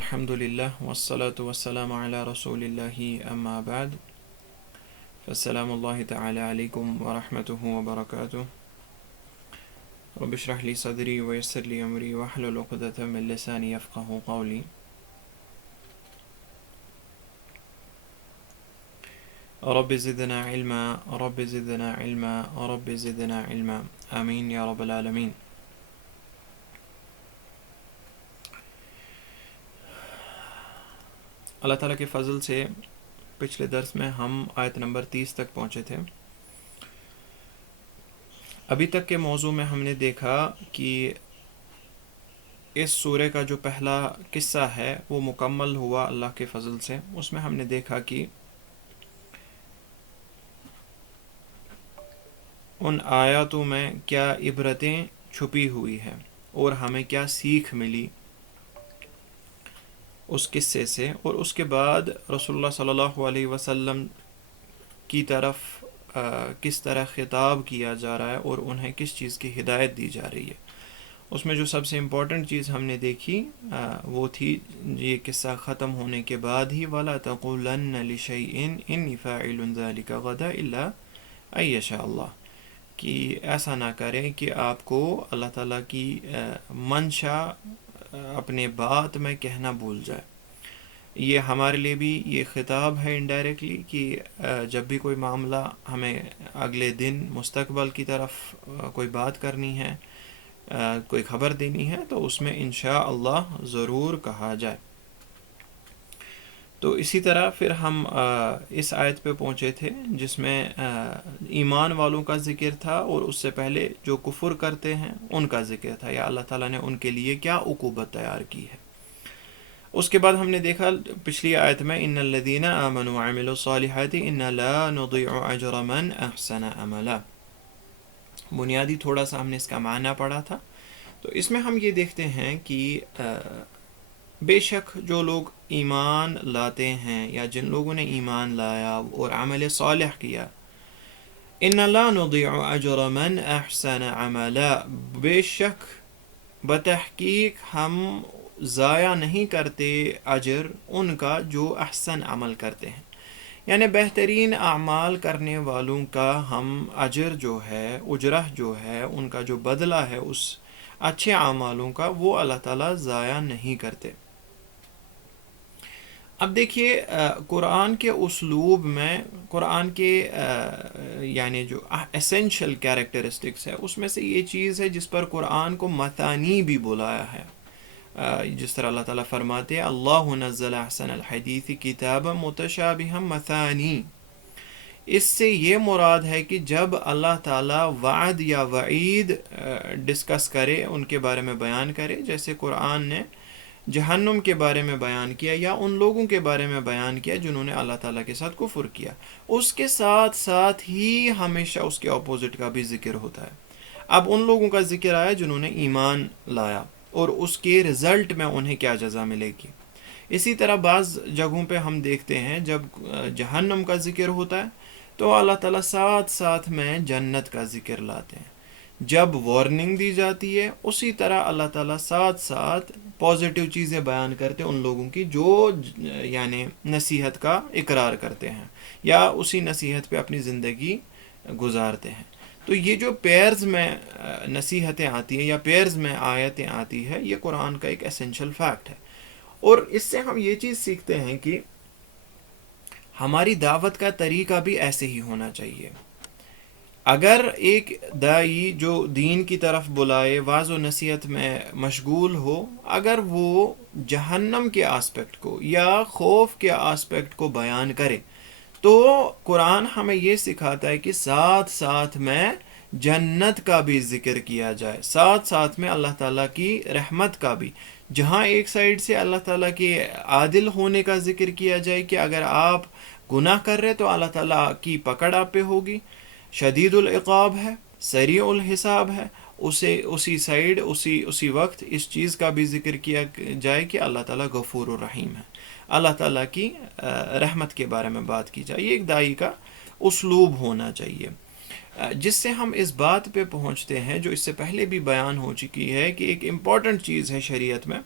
الحمد لله والصلاة والسلام على رسول الله أما بعد فالسلام الله تعالى عليكم ورحمته وبركاته رب اشرح لي صدري ويسر لي أمري واحلل عقدة من لساني يفقهوا قولي رب زدنا علما رب زدنا علما رب زدنا علما آمين يا رب العالمين. اللہ تعالیٰ کے فضل سے پچھلے درس میں ہم آیت نمبر 30 تک پہنچے تھے. ابھی تک کے موضوع میں ہم نے دیکھا کہ اس سورہ کا جو پہلا قصہ ہے وہ مکمل ہوا اللہ کے فضل سے. اس میں ہم نے دیکھا کہ ان آیاتوں میں کیا عبرتیں چھپی ہوئی ہیں اور ہمیں کیا سیکھ ملی اس قصے سے، اور اس کے بعد رسول اللہ صلی اللہ علیہ وسلم کی طرف کس طرح خطاب کیا جا رہا ہے اور انہیں کس چیز کی ہدایت دی جا رہی ہے. اس میں جو سب سے امپورٹنٹ چیز ہم نے دیکھی وہ تھی یہ قصہ ختم ہونے کے بعد ہی وَلَا تَقُولَنَّ لِشَيْءٍ إِنِّي فَاعِلٌ ذَلِكَ غَدًا إِلَّا أَن يَشَاءَ اللَّهُ، کہ ایسا نہ کریں کہ آپ کو اللہ تعالیٰ کی منشا اپنے بات میں کہنا بھول جائے. یہ ہمارے لیے بھی یہ خطاب ہے انڈائریکٹلی کہ جب بھی کوئی معاملہ ہمیں اگلے دن مستقبل کی طرف کوئی بات کرنی ہے، کوئی خبر دینی ہے، تو اس میں انشاءاللہ ضرور کہا جائے. تو اسی طرح پھر ہم اس آیت پہ پہنچے تھے جس میں ایمان والوں کا ذکر تھا اور اس سے پہلے جو کفر کرتے ہیں ان کا ذکر تھا، یا اللہ تعالیٰ نے ان کے لیے کیا عقوبت تیار کی ہے. اس کے بعد ہم نے دیکھا پچھلی آیت میں ان الذین آمنوا وعملوا الصالحات انا لا نضيع اجر من احسن عملا. بنیادی تھوڑا سا ہم نے اس کا معنی پڑھا تھا. تو اس میں ہم یہ دیکھتے ہیں کہ بے شک جو لوگ ایمان لاتے ہیں یا جن لوگوں نے ایمان لایا اور عمل صالح کیا، ان لا نضيع اجر من احسن عملا، بے شک بتحقیق ہم ضائع نہیں کرتے اجر ان کا جو احسن عمل کرتے ہیں، یعنی بہترین اعمال کرنے والوں کا ہم اجر جو ہے، اجرہ جو ہے، ان کا جو بدلہ ہے اس اچھے اعمالوں کا، وہ اللہ تعالیٰ ضائع نہیں کرتے. اب دیکھیے قرآن کے اسلوب میں، قرآن کے یعنی جو اسینشل کیریکٹرسٹکس ہے اس میں سے یہ چیز ہے جس پر قرآن کو مثانی بھی بلایا ہے. جس طرح اللہ تعالیٰ فرماتے ہیں اللہ نزل احسن الحدیث کتابا متشابہا مثانی. اس سے یہ مراد ہے کہ جب اللہ تعالیٰ وعد یا وعید ڈسکس کرے، ان کے بارے میں بیان کرے، جیسے قرآن نے جہنم کے بارے میں بیان کیا یا ان لوگوں کے بارے میں بیان کیا جنہوں نے اللہ تعالیٰ کے ساتھ کفر کیا، اس کے ساتھ ساتھ ہی ہمیشہ اس کے اپوزٹ کا بھی ذکر ہوتا ہے. اب ان لوگوں کا ذکر آیا جنہوں نے ایمان لایا اور اس کے رزلٹ میں انہیں کیا جزا ملے گی. اسی طرح بعض جگہوں پہ ہم دیکھتے ہیں جب جہنم کا ذکر ہوتا ہے تو اللہ تعالیٰ ساتھ ساتھ میں جنت کا ذکر لاتے ہیں. جب وارننگ دی جاتی ہے اسی طرح اللہ تعالیٰ ساتھ ساتھ پازیٹیو چیزیں بیان کرتے ہیں ان لوگوں کی جو یعنی نصیحت کا اقرار کرتے ہیں یا اسی نصیحت پہ اپنی زندگی گزارتے ہیں. تو یہ جو پیئرز میں نصیحتیں آتی ہیں یا پیئرز میں آیتیں آتی ہے، یہ قرآن کا ایک اسینشل فیکٹ ہے. اور اس سے ہم یہ چیز سیکھتے ہیں کہ ہماری دعوت کا طریقہ بھی ایسے ہی ہونا چاہیے. اگر ایک داعی جو دین کی طرف بلائے، واعظ و نصیحت میں مشغول ہو، اگر وہ جہنم کے آسپیکٹ کو یا خوف کے آسپیکٹ کو بیان کرے تو قرآن ہمیں یہ سکھاتا ہے کہ ساتھ ساتھ میں جنت کا بھی ذکر کیا جائے، ساتھ ساتھ میں اللہ تعالیٰ کی رحمت کا بھی. جہاں ایک سائڈ سے اللہ تعالیٰ کے عادل ہونے کا ذکر کیا جائے کہ اگر آپ گناہ کر رہے تو اللہ تعالیٰ کی پکڑ آپ پہ ہوگی، شدید العقاب ہے، سریع الحساب ہے، اسی سائڈ اسی وقت اس چیز کا بھی ذکر کیا جائے کہ اللہ تعالیٰ غفور الرحیم ہے، اللہ تعالیٰ کی رحمت کے بارے میں بات کی جائے. یہ ایک داعی کا اسلوب ہونا چاہیے، جس سے ہم اس بات پہ پہنچتے ہیں جو اس سے پہلے بھی بیان ہو چکی ہے کہ ایک امپورٹنٹ چیز ہے شریعت میں.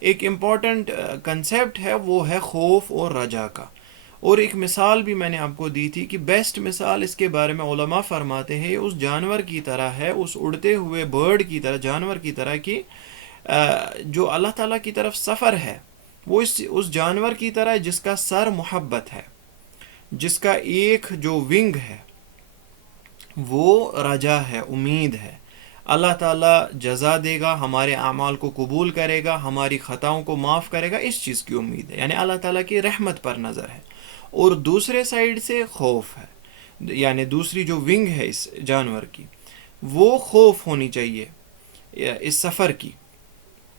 ایک امپورٹنٹ کنسیپٹ ہے وہ ہے خوف اور رجا کا. اور ایک مثال بھی میں نے آپ کو دی تھی کہ بیسٹ مثال اس کے بارے میں علماء فرماتے ہیں اس جانور کی طرح ہے، اس اڑتے ہوئے برڈ کی طرح، جانور کی طرح کہ جو اللہ تعالیٰ کی طرف سفر ہے وہ اس جانور کی طرح ہے جس کا سر محبت ہے، جس کا ایک جو ونگ ہے وہ رجا ہے، امید ہے. اللہ تعالیٰ جزا دے گا، ہمارے اعمال کو قبول کرے گا، ہماری خطاؤں کو معاف کرے گا، اس چیز کی امید ہے، یعنی اللہ تعالیٰ کی رحمت پر نظر ہے. اور دوسرے سائڈ سے خوف ہے، یعنی دوسری جو ونگ ہے اس جانور کی وہ خوف ہونی چاہیے اس سفر کی.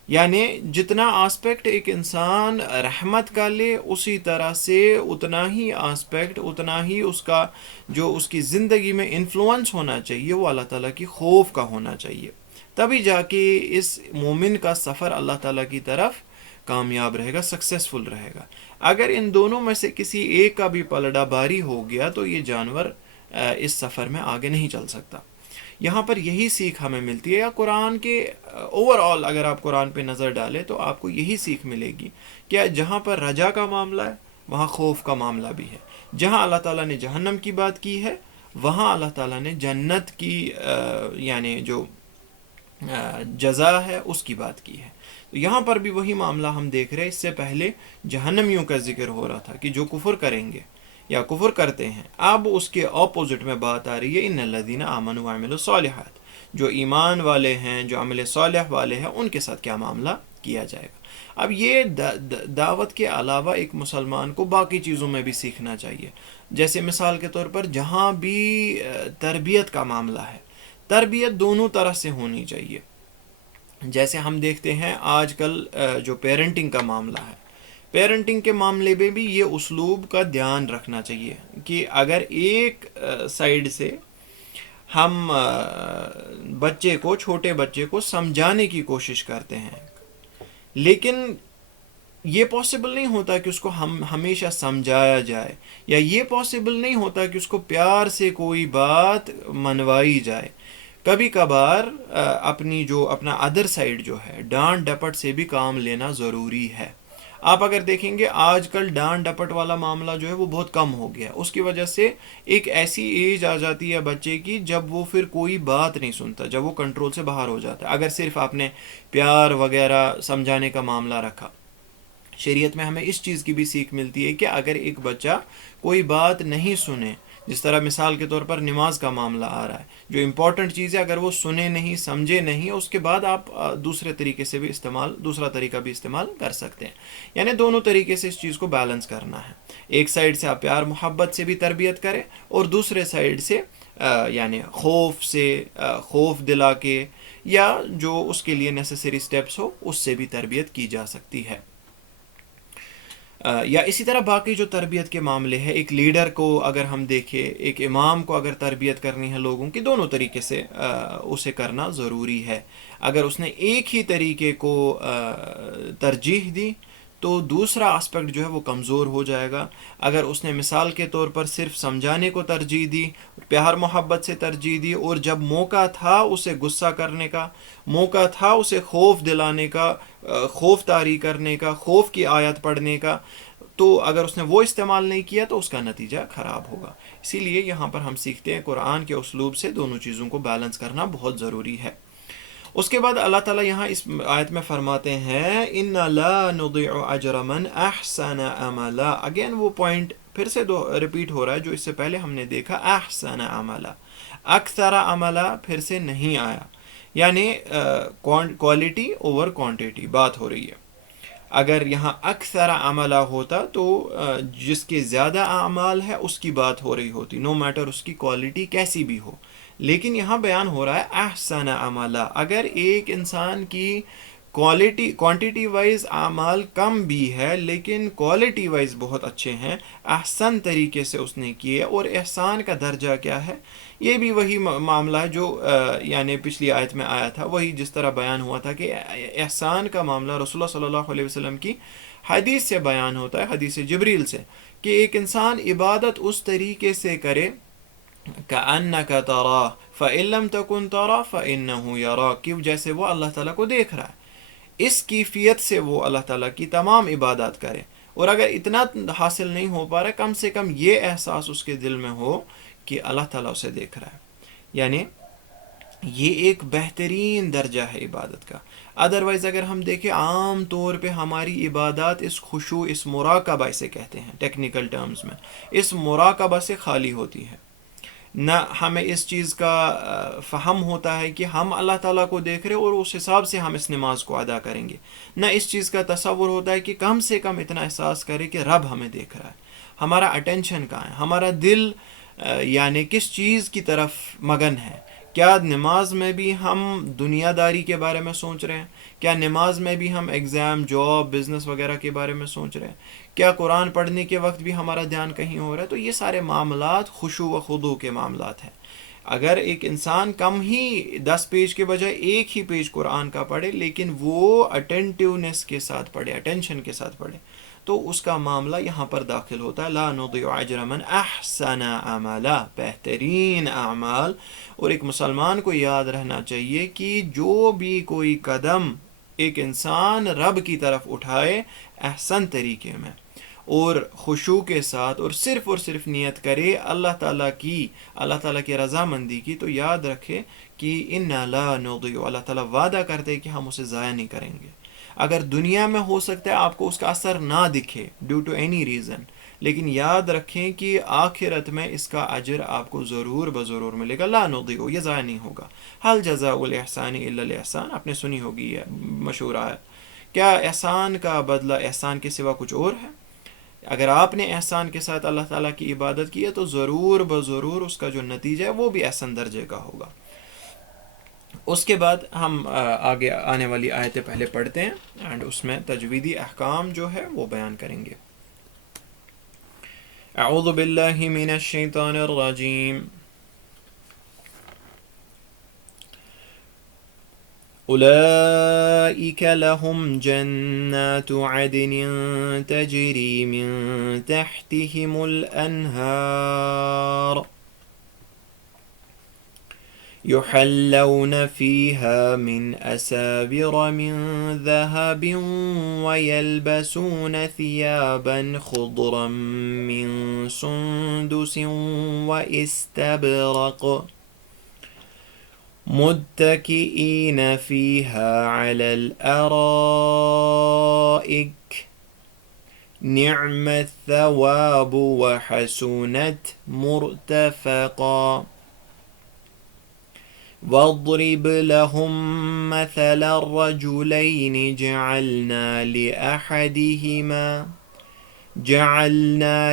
یعنی جتنا آسپیکٹ ایک انسان رحمت کا لے اسی طرح سے اتنا ہی آسپیکٹ، اتنا ہی اس کا جو اس کی زندگی میں انفلوئنس ہونا چاہیے وہ اللہ تعالیٰ کی خوف کا ہونا چاہیے. تبھی جا کے اس مومن کا سفر اللہ تعالیٰ کی طرف کامیاب رہے گا، سکسیسفل رہے گا. اگر ان دونوں میں سے کسی ایک کا بھی پلڑا باری ہو گیا تو یہ جانور اس سفر میں آگے نہیں چل سکتا. یہاں پر یہی سیکھ ہمیں ملتی ہے، یا قرآن کے اوور آل اگر آپ قرآن پہ نظر ڈالیں تو آپ کو یہی سیکھ ملے گی کہ جہاں پر رجا کا معاملہ ہے وہاں خوف کا معاملہ بھی ہے. جہاں اللہ تعالیٰ نے جہنم کی بات کی ہے وہاں اللہ تعالیٰ نے جنت کی یعنی جو جزا ہے اس کی بات کی ہے. تو یہاں پر بھی وہی معاملہ ہم دیکھ رہے ہیں. اس سے پہلے جہنمیوں کا ذکر ہو رہا تھا کہ جو کفر کریں گے یا کفر کرتے ہیں، اب اس کے اپوزٹ میں بات آ رہی ہے ان الذین آمنوا وعملوا الصالحات، جو ایمان والے ہیں، جو عمل صالح والے ہیں، ان کے ساتھ کیا معاملہ کیا جائے گا. اب یہ دعوت کے علاوہ ایک مسلمان کو باقی چیزوں میں بھی سیکھنا چاہیے. جیسے مثال کے طور پر جہاں بھی تربیت کا معاملہ ہے، تربیت دونوں طرح سے ہونی چاہیے. جیسے ہم دیکھتے ہیں آج کل جو پیرنٹنگ کا معاملہ ہے، پیرنٹنگ کے معاملے میں بھی یہ اسلوب کا دھیان رکھنا چاہیے کہ اگر ایک سائیڈ سے ہم بچے کو، چھوٹے بچے کو سمجھانے کی کوشش کرتے ہیں، لیکن یہ پاسبل نہیں ہوتا کہ اس کو ہم ہمیشہ سمجھایا جائے، یا یہ پاسبل نہیں ہوتا کہ اس کو پیار سے کوئی بات منوائی جائے. کبھی کبھار اپنا ادر سائیڈ جو ہے ڈانٹ ڈپٹ سے بھی کام لینا ضروری ہے. آپ اگر دیکھیں گے آج کل ڈانٹ ڈپٹ والا معاملہ جو ہے وہ بہت کم ہو گیا. اس کی وجہ سے ایک ایسی ایج آ جاتی ہے بچے کی جب وہ پھر کوئی بات نہیں سنتا، جب وہ کنٹرول سے باہر ہو جاتا ہے. اگر صرف آپ نے پیار وغیرہ سمجھانے کا معاملہ رکھا، شریعت میں ہمیں اس چیز کی بھی سیکھ ملتی ہے کہ اگر ایک بچہ کوئی بات نہیں سنے، جس طرح مثال کے طور پر نماز کا معاملہ آ رہا ہے، جو امپورٹنٹ چیز ہے اگر وہ سنے نہیں، سمجھے نہیں، اس کے بعد آپ دوسرے طریقے سے بھی دوسرا طریقہ بھی استعمال کر سکتے ہیں. یعنی دونوں طریقے سے اس چیز کو بیلنس کرنا ہے. ایک سائیڈ سے آپ پیار محبت سے بھی تربیت کریں، اور دوسرے سائیڈ سے یعنی خوف دلا کے یا جو اس کے لیے نیسیسری سٹیپس ہو اس سے بھی تربیت کی جا سکتی ہے. یا اسی طرح باقی جو تربیت کے معاملے ہیں، ایک لیڈر کو اگر ہم دیکھیں، ایک امام کو اگر تربیت کرنی ہے لوگوں کی، دونوں طریقے سے اسے کرنا ضروری ہے. اگر اس نے ایک ہی طریقے کو ترجیح دی تو دوسرا آسپیکٹ جو ہے وہ کمزور ہو جائے گا. اگر اس نے مثال کے طور پر صرف سمجھانے کو ترجیح دی، پیار محبت سے ترجیح دی، اور جب موقع تھا اسے غصہ کرنے کا، موقع تھا اسے خوف دلانے کا، خوف طاری کرنے کا، خوف کی آیت پڑھنے کا، تو اگر اس نے وہ استعمال نہیں کیا تو اس کا نتیجہ خراب ہوگا. اسی لیے یہاں پر ہم سیکھتے ہیں قرآن کے اسلوب سے دونوں چیزوں کو بیلنس کرنا بہت ضروری ہے. اس کے بعد اللہ تعالیٰ یہاں اس آیت میں فرماتے ہیں اِنَّا لَا نُضِعُ أَجْرَ مَنْ أَحْسَنَ عَمَلًا. اگین وہ پوائنٹ پھر سے ریپیٹ ہو رہا ہے جو اس سے پہلے ہم نے دیکھا. احسن عملا، اکثر عملا پھر سے نہیں آیا، یعنی کوالٹی اوور کوانٹیٹی بات ہو رہی ہے. اگر یہاں اکثر عملہ ہوتا تو جس کے زیادہ اعمال ہے اس کی بات ہو رہی ہوتی، نو میٹر اس کی کوالٹی کیسی بھی ہو. لیکن یہاں بیان ہو رہا ہے احسن عملہ. اگر ایک انسان کی کوانٹیٹی وائز اعمال کم بھی ہے لیکن کوالٹی وائز بہت اچھے ہیں، احسن طریقے سے اس نے کیے. اور احسان کا درجہ کیا ہے؟ یہ بھی وہی معاملہ ہے جو یعنی پچھلی آیت میں آیا تھا، وہی جس طرح بیان ہوا تھا کہ احسان کا معاملہ رسول اللہ صلی اللہ علیہ وسلم کی حدیث سے بیان ہوتا ہے، حدیث جبریل سے، کہ ایک انسان عبادت اس طریقے سے کرے كأنك تراه فإن لم تكن تراه فإنه يراك، کہ جیسے وہ اللہ تعالیٰ کو دیکھ رہا ہے. اس کیفیت سے وہ اللہ تعالیٰ کی تمام عبادات کرے. اور اگر اتنا حاصل نہیں ہو پا رہا، کم سے کم یہ احساس اس کے دل میں ہو کہ اللہ تعالیٰ اسے دیکھ رہا ہے. یعنی یہ ایک بہترین درجہ ہے عبادت کا. ادروائز اگر ہم دیکھیں عام طور پہ ہماری عبادات اس خشوع، اس مراقبہ اسے کہتے ہیں ٹیکنیکل ٹرمز میں، اس مراقبہ سے خالی ہوتی ہے. نہ ہمیں اس چیز کا فہم ہوتا ہے کہ ہم اللہ تعالیٰ کو دیکھ رہے اور اس حساب سے ہم اس نماز کو ادا کریں گے. نہ اس چیز کا تصور ہوتا ہے کہ کم سے کم اتنا احساس کرے کہ رب ہمیں دیکھ رہا ہے. ہمارا اٹینشن کہاں ہے، ہمارا دل یعنی کس چیز کی طرف مگن ہے. کیا نماز میں بھی ہم دنیا داری کے بارے میں سوچ رہے ہیں؟ کیا نماز میں بھی ہم ایگزام، جاب، بزنس وغیرہ کے بارے میں سوچ رہے ہیں؟ کیا قرآن پڑھنے کے وقت بھی ہمارا دھیان کہیں ہو رہا ہے؟ تو یہ سارے معاملات خشوع و خضوع کے معاملات ہیں. اگر ایک انسان کم ہی 10 پیج کے بجائے ایک ہی پیج قرآن کا پڑھے، لیکن وہ اٹینٹیونیس کے ساتھ پڑھے، اٹینشن کے ساتھ پڑھے، تو اس کا معاملہ یہاں پر داخل ہوتا ہے لا نضيع اجر من احسن عملا، بہترین اعمال. اور ایک مسلمان کو یاد رہنا چاہیے کہ جو بھی کوئی قدم ایک انسان رب کی طرف اٹھائے احسن طریقے میں اور خشوع کے ساتھ اور صرف نیت کرے اللہ تعالیٰ کی رضامندی کی، تو یاد رکھے کہ انا لا نضيع، اللہ تعالیٰ وعدہ کرتے کہ ہم اسے ضائع نہیں کریں گے. اگر دنیا میں ہو سکتا ہے آپ کو اس کا اثر نہ دکھے ڈیو ٹو اینی ریزن، لیکن یاد رکھیں کہ آخرت میں اس کا اجر آپ کو ضرور بضرور ملے گا. لا نضيع، یہ ضائع نہیں ہوگا. هل جزاء الاحسان الا الاحسان، آپ نے سنی ہوگی ہے مشہور آیت. کیا احسان کا بدلہ احسان کے سوا کچھ اور ہے؟ اگر آپ نے احسان کے ساتھ اللہ تعالیٰ کی عبادت کی ہے تو ضرور بضرور اس کا جو نتیجہ ہے وہ بھی احسن درجے کا ہوگا. اس کے بعد ہم آگے آنے والی آیتیں پہلے پڑھتے ہیں اینڈ اس میں تجویدی احکام جو ہے وہ بیان کریں گے. اعوذ باللہ من الشیطان الرجیم. أولئك لهم جنات عدن تجري من تحتهم الأنهار يحلون فيها من أساور من ذهب ويلبسون ثيابا خضرا من سندس وإستبرق متكئين فيها على الأرائك نعم الثواب وحسنت مرتفقا. واضرب لهم مثل الرجلين جعلنا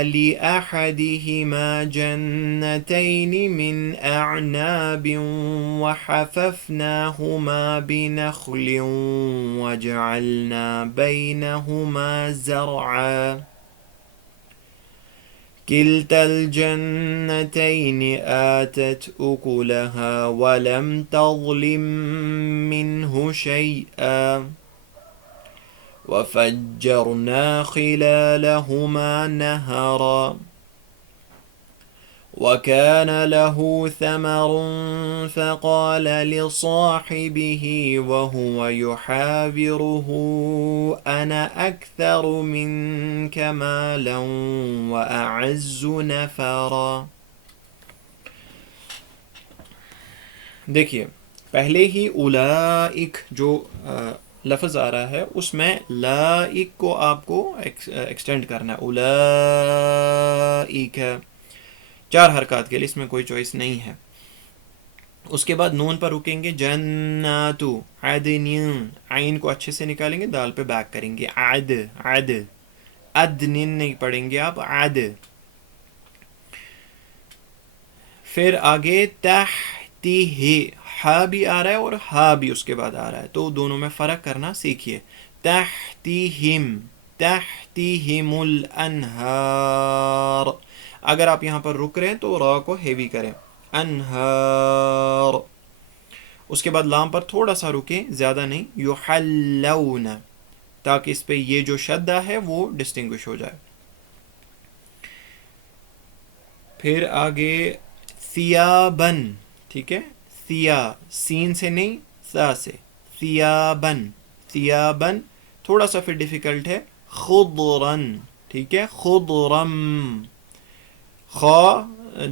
لأحدهما جنتين من أعناب وحففناهما بنخل وجعلنا بينهما زرعا كلتا الجنتين آتت أكلها ولم تظلم منه شيئا وفجرنا خلالهما نهرا وكان له ثمر فقال لصاحبه وهو يحاوره أنا أكثر منك مالا وأعز نفرا. دیکھیے پہلے ہی اولائک جو لفظ آ رہا ہے اس میں لائک کو آپ کو ایکسٹینڈ کرنا ہے. اولائک 4 حرکات کے لیے، اس میں کوئی چوائس نہیں ہے. اس کے بعد نون پر رکیں گے. جناتو عدن، عین کو اچھے سے نکالیں گے، دال پہ بیک کریں گے. عد عدن نہیں پڑھیں گے آپ، عد. پھر آگے تحتہ، ہا بھی آ رہا ہے اور ہا بھی اس کے بعد آ رہا ہے، تو دونوں میں فرق کرنا سیکھیے. تحتہم الانہار. اگر آپ یہاں پر رک رہے ہیں تو را کو ہیوی کریں، انہار. اس کے بعد لام پر تھوڑا سا رکیں، زیادہ نہیں. یحلون، تاکہ اس پہ یہ جو شدہ ہے وہ ڈسٹنگوش ہو جائے. پھر آگے ثیابن، ٹھیک ہے، ثیا سین سے نہیں، سا سے، ثیابن ثیابن، تھوڑا سا پھر ڈیفیکلٹ ہے خضرن، ٹھیک ہے، خضرم، خا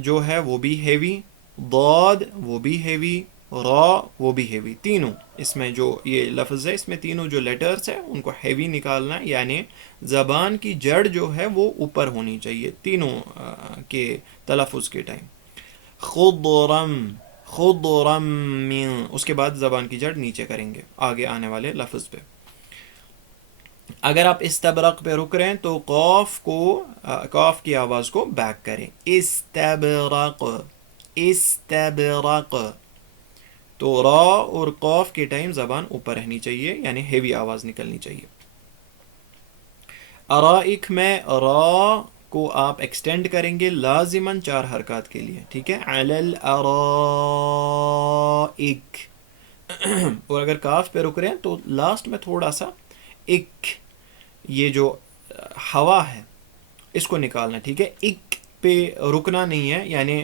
جو ہے وہ بھی ہیوی، ضاد وہ بھی ہیوی، را وہ بھی ہیوی، تینوں اس میں جو یہ لفظ ہے اس میں تینوں جو لیٹرز ہیں ان کو ہیوی نکالنا ہے، یعنی زبان کی جڑ جو ہے وہ اوپر ہونی چاہیے تینوں کے تلفظ کے ٹائم. خضرم، خضرم من، اس کے بعد زبان کی جڑ نیچے کریں گے آگے آنے والے لفظ پہ. اگر آپ استبرق پہ رک رہے ہیں تو قاف کو قاف کی آواز کو بیک کریں، استبرق، استبرق. تو را اور قاف کے ٹائم زبان اوپر رہنی چاہیے، یعنی ہیوی آواز نکلنی چاہیے. ارائک میں را کو آپ ایکسٹینڈ کریں گے لازماً 4 حرکات کے لیے، ٹھیک ہے، علی الارائک. اور اگر کاف پہ رک رہے ہیں تو لاسٹ میں تھوڑا سا ایک، یہ جو ہوا ہے اس کو نکالنا ہے، ٹھیک ہے، ایک پہ رکنا نہیں ہے، یعنی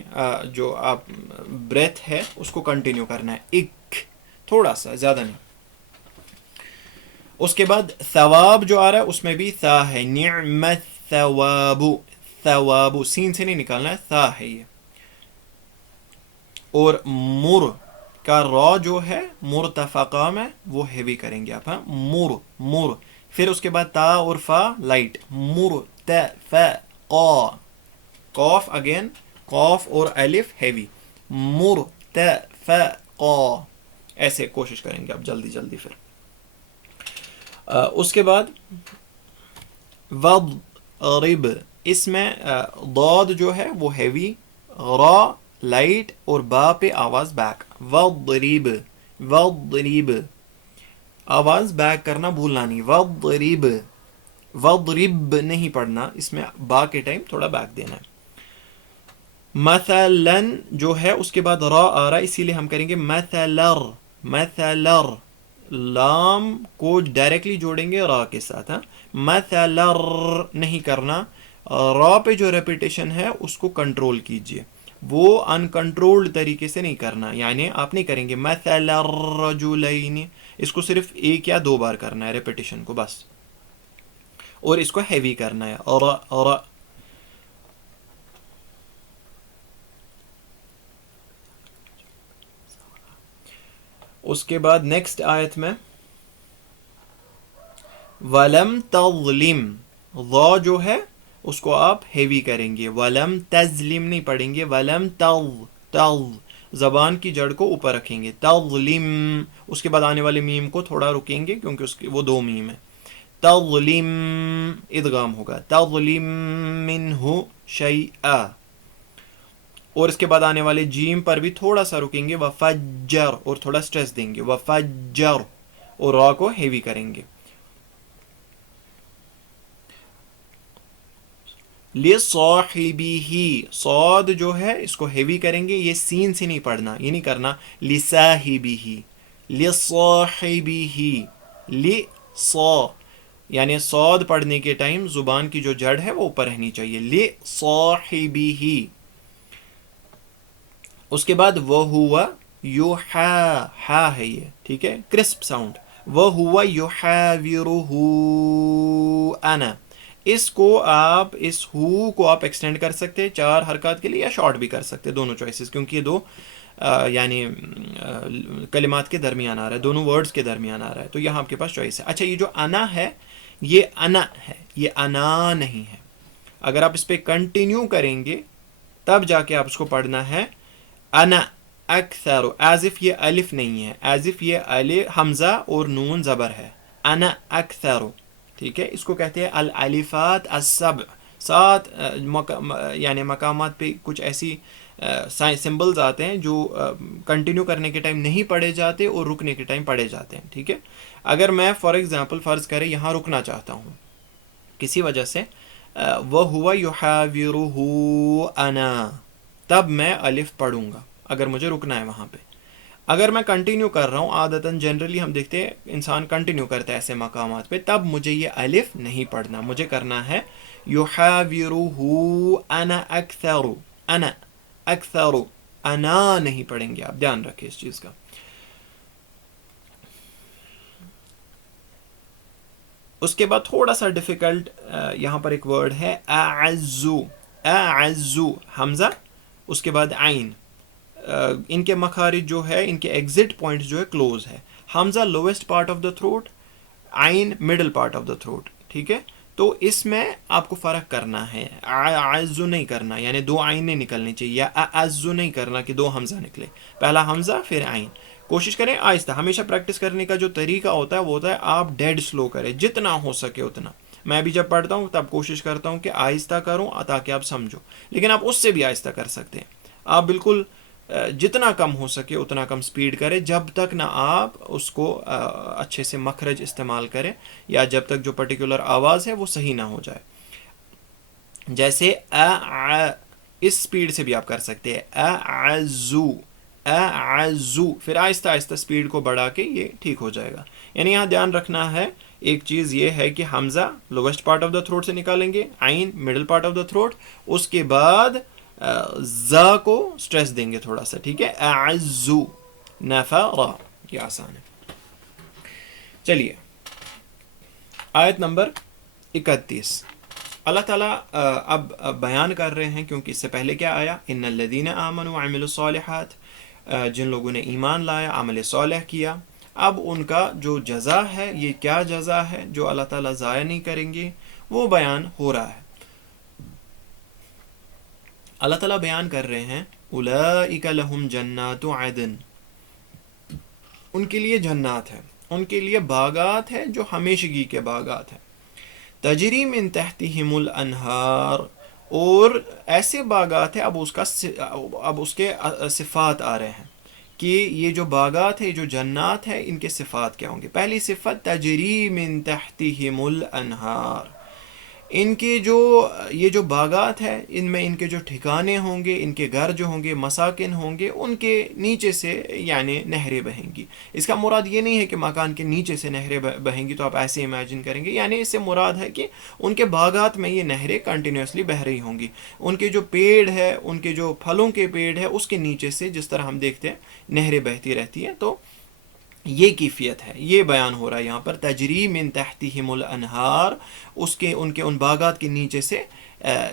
جو آپ بریتھ ہے اس کو کنٹینیو کرنا ہے، ایک، تھوڑا سا، زیادہ نہیں. اس کے بعد ثواب جو آ رہا ہے اس میں بھی ثا ہے، نعم الثواب، ثواب سین سے نہیں نکالنا ہے، ثا ہے یہ. اور مر کا را جو ہے مرتفقہ میں وہ ہیوی کریں گے آپ، ہاں، مر، مر. پھر اس کے بعد تا اور فا لائٹ، مرتفقا. قاف اگین، قاف اور الف ہیوی، مرتفقا. ایسے کوشش کریں گے آپ جلدی جلدی. پھر اس کے بعد وضرب، اس میں ضاد جو ہے وہ ہیوی، را لائٹ اور با پہ آواز بیک. وضرب، وضرب، آواز بیک کرنا بھولنا نہیں، وضرب، وضرب نہیں پڑھنا، اس میں با کے ٹائم تھوڑا بیک دینا ہے. مثلاً جو ہے اس کے بعد را آ رہا ہے اسی لیے ہم کریں گے مثلر، مثلر، لام کو ڈائریکٹلی جوڑیں گے را کے ساتھ، ہاں، مثلر نہیں کرنا. را پہ جو ریپیٹیشن ہے اس کو کنٹرول کیجئے، وہ انکنٹرولڈ طریقے سے نہیں کرنا، یعنی آپ نہیں کریں گے مثل الرجلین، اس کو صرف 1 یا 2 بار کرنا ہے ریپیٹیشن کو بس، اور اس کو ہیوی کرنا ہے. اور اس کے بعد نیکسٹ آیت میں وَلَمْ تَظْلِمْ، ضا جو ہے اس کو آپ ہیوی کریں گے، وَلَمْ تَظْلِمْ نہیں پڑھیں گے، وَلَمْ تَظْ، زبان کی جڑ کو اوپر رکھیں گے، تظلم. اس کے بعد آنے والے میم کو تھوڑا رکیں گے کیونکہ اس کے وہ 2 میم ہیں. تظلم ادغام ہوگا، تظلم منہ شیئا. اور اس کے بعد آنے والے جیم پر بھی تھوڑا سا رکیں گے، وفجر، اور تھوڑا سٹریس دیں گے، وفجر، اور را کو ہیوی کریں گے. لِصَاحِبِهِ، صاد جو ہے اس کو ہیوی کریں گے، یہ سین سے نہیں پڑھنا، یہ نہیں کرنا لِصَاحِبِهِ، لِصَاحِبِهِ، لِصَا، یعنی صاد پڑھنے کے ٹائم زبان کی جو جڑ ہے وہ اوپر رہنی چاہیے، لِصَاحِبِهِ. اس کے بعد وَهُوَ يُحَا، ہا ہے یہ، ٹھیک ہے، کرسپ ساؤنڈ، وَهُوَ يُحَاوِرُهُ أَنَا. اس کو آپ، اس ہو کو آپ ایکسٹینڈ کر سکتے 4 حرکات کے لیے، یا شارٹ بھی کر سکتے، دونوں چوائسز، کیونکہ یہ 2 یعنی کلمات کے درمیان آ رہا ہے، دونوں ورڈز کے درمیان آ رہا ہے، تو یہاں آپ کے پاس چوائس ہے. اچھا، یہ جو انا ہے یہ انا ہے، یہ انا نہیں ہے. اگر آپ اس پہ کنٹینیو کریں گے تب جا کے آپ اس کو پڑھنا ہے انا اکثر، ایز اف یہ الف نہیں ہے، ایز اف یہ الف حمزہ اور نون زبر ہے، انا اکثر، ٹھیک ہے. اس کو کہتے ہیں الالفات السبع، 7 یعنی مقامات پہ کچھ ایسی سمبلز آتے ہیں جو کنٹینیو کرنے کے ٹائم نہیں پڑھے جاتے اور رکنے کے ٹائم پڑھے جاتے ہیں، ٹھیک ہے. اگر میں فار ایگزامپل فرض کریں یہاں رکنا چاہتا ہوں کسی وجہ سے، وَهُوَ يُحَاوِرُهُ أَنَا، تب میں الف پڑھوں گا اگر مجھے رکنا ہے وہاں پہ. اگر میں کنٹینیو کر رہا ہوں، عادتاً جنرلی ہم دیکھتے ہیں انسان کنٹینیو کرتا ہے ایسے مقامات پہ، تب مجھے یہ الف نہیں پڑھنا، مجھے کرنا ہے يُحَاوِرُهُ أَنَا أَكْثَرُ، أَنَا أَكْثَرُ، انا نہیں پڑھیں گے آپ، دھیان رکھیں اس چیز کا. اس کے بعد تھوڑا سا ڈیفیکلٹ یہاں پر ایک ورڈ ہے اعزو، اعزو حمزہ اس کے بعد عین، ان کے مخارج جو ہے، ان کے ایگزٹ پوائنٹ جو ہے کلوز ہے. حمزہ lowest part of the throat, عین middle part of the throat. ٹھیک ہے، تو اس میں آپ کو فرق کرنا ہے، اعزو نہیں کرنا، یعنی دو عین نہیں نکلنی چاہیے، یا اعزو نہیں کرنا کہ دو حمزہ نکلے، پہلا حمزہ پھر عین. کوشش کریں آہستہ. ہمیشہ پریکٹس کرنے کا جو طریقہ ہوتا ہے وہ ہوتا ہے آپ ڈیڈ سلو کریں جتنا ہو سکے اتنا. میں بھی جب پڑھتا ہوں تب کوشش کرتا ہوں کہ آہستہ کروں تاکہ آپ سمجھو، لیکن آپ اس سے بھی آہستہ کر سکتے ہیں. آپ بالکل جتنا کم ہو سکے اتنا کم سپیڈ کریں جب تک نہ آپ اس کو اچھے سے مخرج استعمال کریں، یا جب تک جو پرٹیکولر آواز ہے وہ صحیح نہ ہو جائے. جیسے اس سپیڈ سے بھی آپ کر سکتے ہیں اعزو، اعزو، پھر آہستہ آہستہ سپیڈ کو بڑھا کے یہ ٹھیک ہو جائے گا. یعنی یہاں دھیان رکھنا ہے ایک چیز یہ ہے کہ حمزہ lowest part of the throat سے نکالیں گے، عین middle part of the throat, اس کے بعد زا کو سٹریس دیں گے تھوڑا سا. ٹھیک ہے، اعزو نفرا، یہ آسان ہے. چلیے آیت نمبر 31. اللہ تعالیٰ اب بیان کر رہے ہیں، کیونکہ اس سے پہلے کیا آیا، ان الذین آمنوا وعملوا الصالحات، جن لوگوں نے ایمان لایا، عمل صالح کیا. اب ان کا جو جزا ہے، یہ کیا جزا ہے جو اللہ تعالیٰ ضائع نہیں کریں گے، وہ بیان ہو رہا ہے. اللہ تعالیٰ بیان کر رہے ہیں اولئک لہم جنات عدن، ان کے لیے جنات ہے، ان کے لیے باغات ہے جو ہمیشگی کے باغات ہیں. تجری من تحتہم الانہار، اور ایسے باغات ہیں، اب اس کے صفات آ رہے ہیں کہ یہ جو باغات ہے، جو جنات ہے، ان کے صفات کیا ہوں گے. پہلی صفت تجری من تحتہم الانہار، ان کے جو یہ جو باغات ہیں، ان میں ان کے جو ٹھکانے ہوں گے، ان کے گھر جو ہوں گے، مساکن ہوں گے، ان کے نیچے سے یعنی نہریں بہیں گی. اس کا مراد یہ نہیں ہے کہ مکان کے نیچے سے نہریں بہیں گی تو آپ ایسے امیجن کریں گے، یعنی اس سے مراد ہے کہ ان کے باغات میں یہ نہریں کنٹینیوسلی بہہ رہی ہوں گی. ان کے جو پیڑ ہے، ان کے جو پھلوں کے پیڑ ہے، اس کے نیچے سے جس طرح ہم دیکھتے ہیں نہریں بہتی رہتی ہیں. تو یہ کیفیت ہے، یہ بیان ہو رہا ہے یہاں پر، تجری من تحتہم الانہار، ان کے ان باغات کے نیچے سے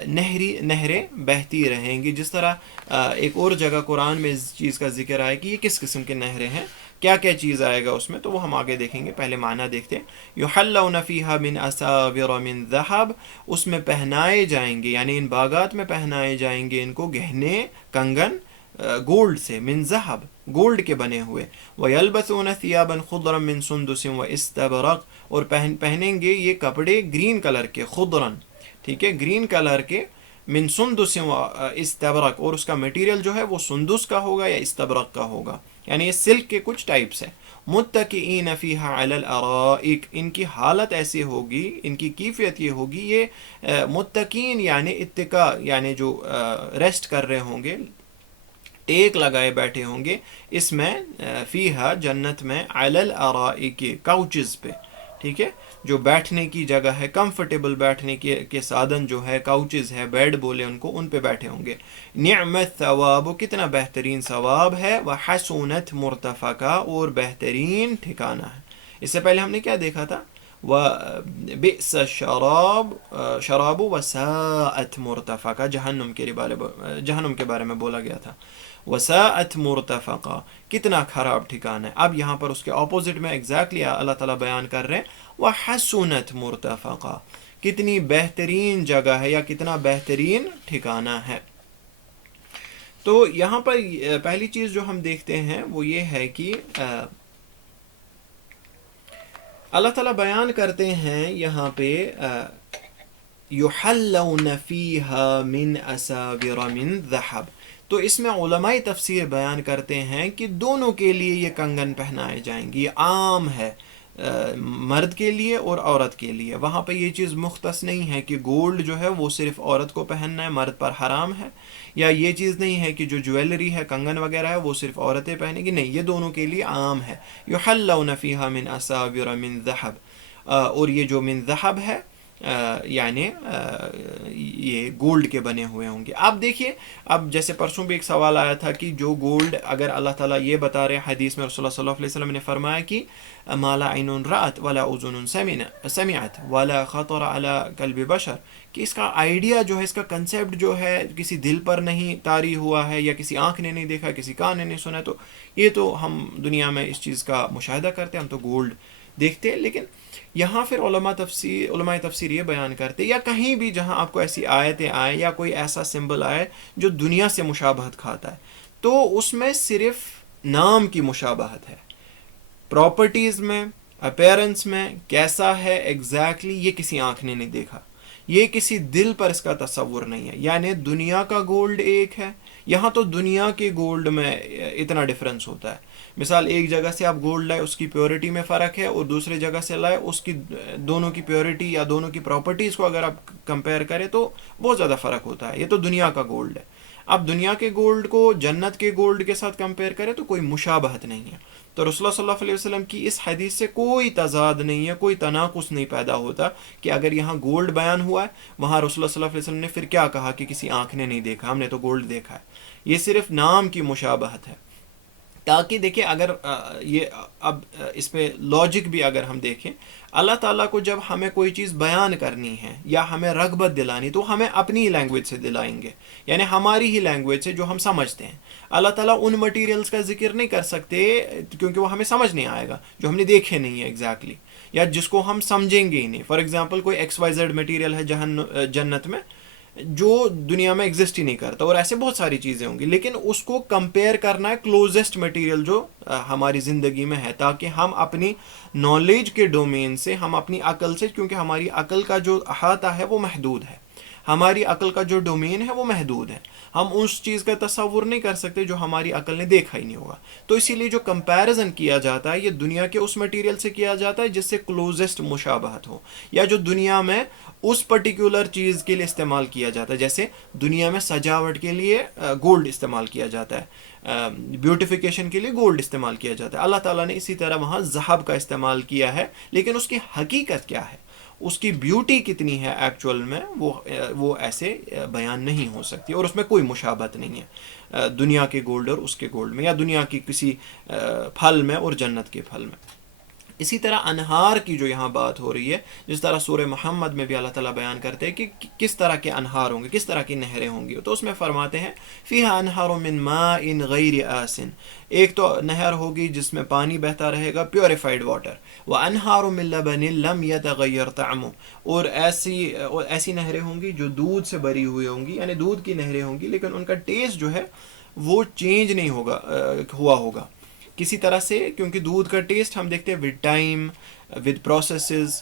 نہریں بہتی رہیں گی. جس طرح ایک اور جگہ قرآن میں اس چیز کا ذکر آیا کہ یہ کس قسم کے نہریں ہیں، کیا کیا چیز آئے گا اس میں، تو وہ ہم آگے دیکھیں گے. پہلے معنی دیکھتے ہیں. یحلون فیہا من اساور من ذہب، اس میں پہنائے جائیں گے، یعنی ان باغات میں پہنائے جائیں گے ان کو گہنے، کنگن گولڈ سے، من ذہب، گولڈ کے بنے ہوئے. وَيَلْبَثُونَ ثِيَابًا خُضْرًا مِّن سُنْدُسٍ وَإِسْتَبْرَقٍ، اور پہنیں گے یہ کپڑے گرین کلر کے، خضراً، ٹھیک ہے، گرین کلر کے، من سندس و استبرق، اور اس کا میٹیریل جو ہے وہ سندس کا ہوگا یا استبرق کا ہوگا، یعنی یہ سلک کے کچھ ٹائپس ہیں. متکئین فیہا علی الارائک، ان کی حالت ایسی ہوگی، ان کی کیفیت یہ ہوگی، یہ متکئین یعنی اتکا، یعنی جو ریسٹ کر رہے ہوں گے، ٹیک لگائے بیٹھے ہوں گے، اس میں فیہا جنت میں، علی الارائک کاؤچز پہ، ٹھیک ہے، جو بیٹھنے کی جگہ ہے، کمفرٹیبل بیٹھنے کے سادن جو ہے، کاؤچز ہے، بیڈ بولے ان کو، ان پہ بیٹھے ہوں گے. نعم الثواب، کتنا بہترین ثواب ہے، وحسنت مرتفقہ، اور بہترین ٹھکانہ ہے. اس سے پہلے ہم نے کیا دیکھا تھا، وبئس شراب وساءت مرتفقہ، جہنم کے بارے میں بولا گیا تھا. وساءت مرتفقہ، کتنا خراب ٹھکانہ ہے. اب یہاں پر اس کے اپوزٹ میں ایگزیکٹلی اللہ تعالیٰ بیان کر رہے ہیں وحسنت مرتفقہ، کتنی بہترین جگہ ہے یا کتنا بہترین ٹھکانہ ہے. تو یہاں پر پہلی چیز جو ہم دیکھتے ہیں وہ یہ ہے کہ اللہ تعالیٰ بیان کرتے ہیں یہاں پہ یحلون فیہا من اساور من ذہب، تو اس میں علماء تفسیر بیان کرتے ہیں کہ دونوں کے لیے یہ کنگن پہنائے جائیں گے. یہ عام ہے مرد کے لیے اور عورت کے لیے. وہاں پہ یہ چیز مختص نہیں ہے کہ گولڈ جو ہے وہ صرف عورت کو پہننا ہے، مرد پر حرام ہے، یا یہ چیز نہیں ہے کہ جو جویلری ہے، کنگن وغیرہ ہے، وہ صرف عورتیں پہنیں گی. نہیں، یہ دونوں کے لیے عام ہے. یحلون فیہا من اساور من ذہب، اور یہ جو من ذہب ہے یعنی یہ گولڈ کے بنے ہوئے ہوں گے. اب دیکھیے، اب جیسے پرسوں بھی ایک سوال آیا تھا کہ جو گولڈ، اگر اللہ تعالیٰ یہ بتا رہے حدیث میں رسول اللہ صلی اللہ علیہ وسلم نے فرمایا کہ ما لا عین رأت ولا اذن سمعت ولا خطر علی قلب بشر، کہ اس کا آئیڈیا جو ہے، اس کا کنسیپٹ جو ہے کسی دل پر نہیں طاری ہوا ہے، یا کسی آنکھ نے نہیں دیکھا، کسی کان نے نہیں سنا. تو یہ تو ہم دنیا میں اس چیز کا مشاہدہ کرتے ہیں، ہم تو گولڈ دیکھتے ہیں. لیکن یہاں پھر علماء تفسیر یہ بیان کرتے، یا کہیں بھی جہاں آپ کو ایسی آیتیں آئیں یا کوئی ایسا سمبل آئے جو دنیا سے مشابہت کھاتا ہے، تو اس میں صرف نام کی مشابہت ہے. پراپرٹیز میں، اپیرنس میں کیسا ہے ایگزیکٹلی، یہ کسی آنکھ نے نہیں دیکھا، یہ کسی دل پر اس کا تصور نہیں ہے. یعنی دنیا کا گولڈ ایک ہے، یہاں تو دنیا کے گولڈ میں اتنا ڈفرنس ہوتا ہے. مثال، ایک جگہ سے آپ گولڈ لائے، اس کی پیورٹی میں فرق ہے، اور دوسری جگہ سے لائے، اس کی دونوں کی پیورٹی یا دونوں کی پراپرٹیز کو اگر آپ کمپیئر کریں تو بہت زیادہ فرق ہوتا ہے. یہ تو دنیا کا گولڈ ہے. اب دنیا کے گولڈ کو جنت کے گولڈ کے ساتھ کمپیئر کریں تو کوئی مشابہت نہیں ہے. تو رسول اللہ صلی اللہ علیہ وسلم کی اس حدیث سے کوئی تضاد نہیں ہے، کوئی تناقض نہیں پیدا ہوتا کہ اگر یہاں گولڈ بیان ہوا ہے، وہاں رسول اللہ صلی اللہ علیہ وسلم نے پھر کیا کہا کہ کسی آنکھ نے نہیں دیکھا، ہم نے تو گولڈ دیکھا ہے. یہ صرف نام کی مشابہت ہے. تاکہ دیکھیں، اگر یہ اب اس پہ لاجک بھی اگر ہم دیکھیں، اللہ تعالیٰ کو جب ہمیں کوئی چیز بیان کرنی ہے یا ہمیں رغبت دلانی، تو ہمیں اپنی لینگویج سے دلائیں گے، یعنی ہماری ہی لینگویج سے جو ہم سمجھتے ہیں. اللہ تعالیٰ ان مٹیریلز کا ذکر نہیں کر سکتے کیونکہ وہ ہمیں سمجھ نہیں آئے گا، جو ہم نے دیکھے نہیں ہے ایگزیکٹلی، یا جس کو ہم سمجھیں گے ہی نہیں. فار ایگزامپل، کوئی ایکس وائی زیڈ مٹیریل ہے جنت میں جو دنیا میں ایگزسٹ ہی نہیں کرتا، اور ایسے بہت ساری چیزیں ہوں گی، لیکن اس کو کمپیئر کرنا ہے کلوزسٹ مٹیریل جو ہماری زندگی میں ہے، تاکہ ہم اپنی نالج کے ڈومین سے، ہم اپنی عقل سے، کیونکہ ہماری عقل کا جو احاطہ ہے وہ محدود ہے، ہماری عقل کا جو ڈومین ہے وہ محدود ہے، ہم اس چیز کا تصور نہیں کر سکتے جو ہماری عقل نے دیکھا ہی نہیں ہوگا. تو اسی لیے جو کمپیریزن کیا جاتا ہے، یہ دنیا کے اس مٹیریل سے کیا جاتا ہے جس سے کلوزسٹ مشابہت ہو، یا جو دنیا میں اس پرٹیکولر چیز کے لیے استعمال کیا جاتا ہے. جیسے دنیا میں سجاوٹ کے لیے گولڈ استعمال کیا جاتا ہے، بیوٹیفیکیشن کے لیے گولڈ استعمال کیا جاتا ہے. اللہ تعالیٰ نے اسی طرح وہاں ذہب کا استعمال کیا ہے، لیکن اس کی حقیقت کیا ہے، اس کی بیوٹی کتنی ہے ایکچول میں، وہ ایسے بیان نہیں ہو سکتی، اور اس میں کوئی مشابہت نہیں ہے دنیا کے گولڈ اور اس کے گولڈ میں، یا دنیا کی کسی پھل میں اور جنت کے پھل میں. اسی طرح انہار کی جو یہاں بات ہو رہی ہے، جس طرح سورہ محمد میں بھی اللہ تعالیٰ بیان کرتے ہیں کہ کس طرح کے انہار ہوں گے، کس طرح کی نہریں ہوں گی. تو اس میں فرماتے ہیں فیہا انہار من ماء غیر آسن، ایک تو نہر ہوگی جس میں پانی بہتا رہے گا، پیوریفائڈ واٹر. وانہار من لبن لم یتغیر طعمه، اور ایسی نہریں ہوں گی جو دودھ سے بری ہوئی ہوں گی، یعنی دودھ کی نہریں ہوں گی، لیکن ان کا ٹیسٹ جو ہے وہ چینج نہیں ہوا ہوگا کسی طرح سے، کیونکہ دودھ کا ٹیسٹ ہم دیکھتے ہیں with time, with processes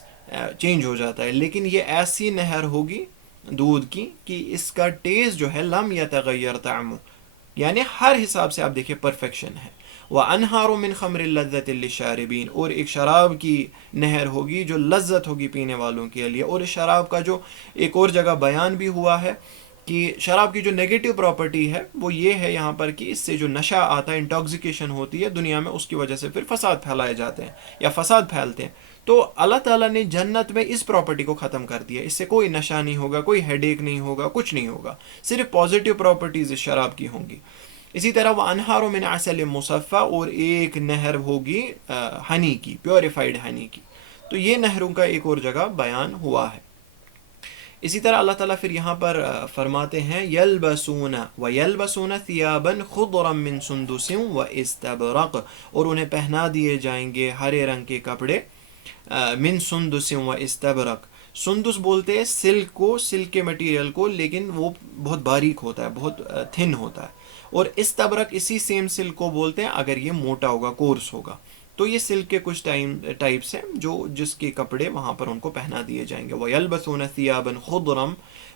change ہو جاتا ہے. لیکن یہ ایسی نہر ہوگی دودھ کی کہ اس کا ٹیسٹ جو ہے لم یتغیر طعمه، یعنی ہر حساب سے آپ دیکھیں پرفیکشن ہے. وَأَنْهَارٌ مِّنْ خَمْرٍ لَذَّةٍ لِّلشَّارِبِينَ، اور ایک شراب کی نہر ہوگی جو لذت ہوگی پینے والوں کے لیے. اور اس شراب کا جو ایک اور جگہ بیان بھی ہوا ہے کہ شراب کی جو نیگیٹو پراپرٹی ہے وہ یہ ہے یہاں پر کہ اس سے جو نشہ آتا ہے، انٹاکسیکیشن ہوتی ہے دنیا میں، اس کی وجہ سے پھر فساد پھیلائے جاتے ہیں یا فساد پھیلتے ہیں. تو اللہ تعالیٰ نے جنت میں اس پراپرٹی کو ختم کر دیا، اس سے کوئی نشہ نہیں ہوگا، کوئی ہیڈ ایک نہیں ہوگا، کچھ نہیں ہوگا، صرف پازیٹیو پراپرٹیز اس شراب کی ہوں گی. اسی طرح وہ انہار من عسل مصفا، اور ایک نہر ہوگی ہنی کی، پیوریفائڈ ہنی کی. تو یہ نہروں کا ایک اور جگہ بیان ہوا ہے. اسی طرح اللہ تعالیٰ پھر یہاں پر فرماتے ہیں یلبسون ویلبسون ثیابا خضرا من سندس و استبرق، اور انہیں پہنا دیے جائیں گے ہرے رنگ کے کپڑے، من سندس و استبرق. سندس بولتے ہیں سلک کو، سلک کے مٹیریل کو، لیکن وہ بہت باریک ہوتا ہے، بہت تھن ہوتا ہے. اور استبرق اسی سیم سلک کو بولتے ہیں اگر یہ موٹا ہوگا، کورس ہوگا. تو یہ سلک کے کچھ ٹائپس ہیں جس کے کپڑے وہاں پر ان کو پہنا دیے جائیں گے. وَيَلْبَثُونَ ثِيَابًا خُضْرًا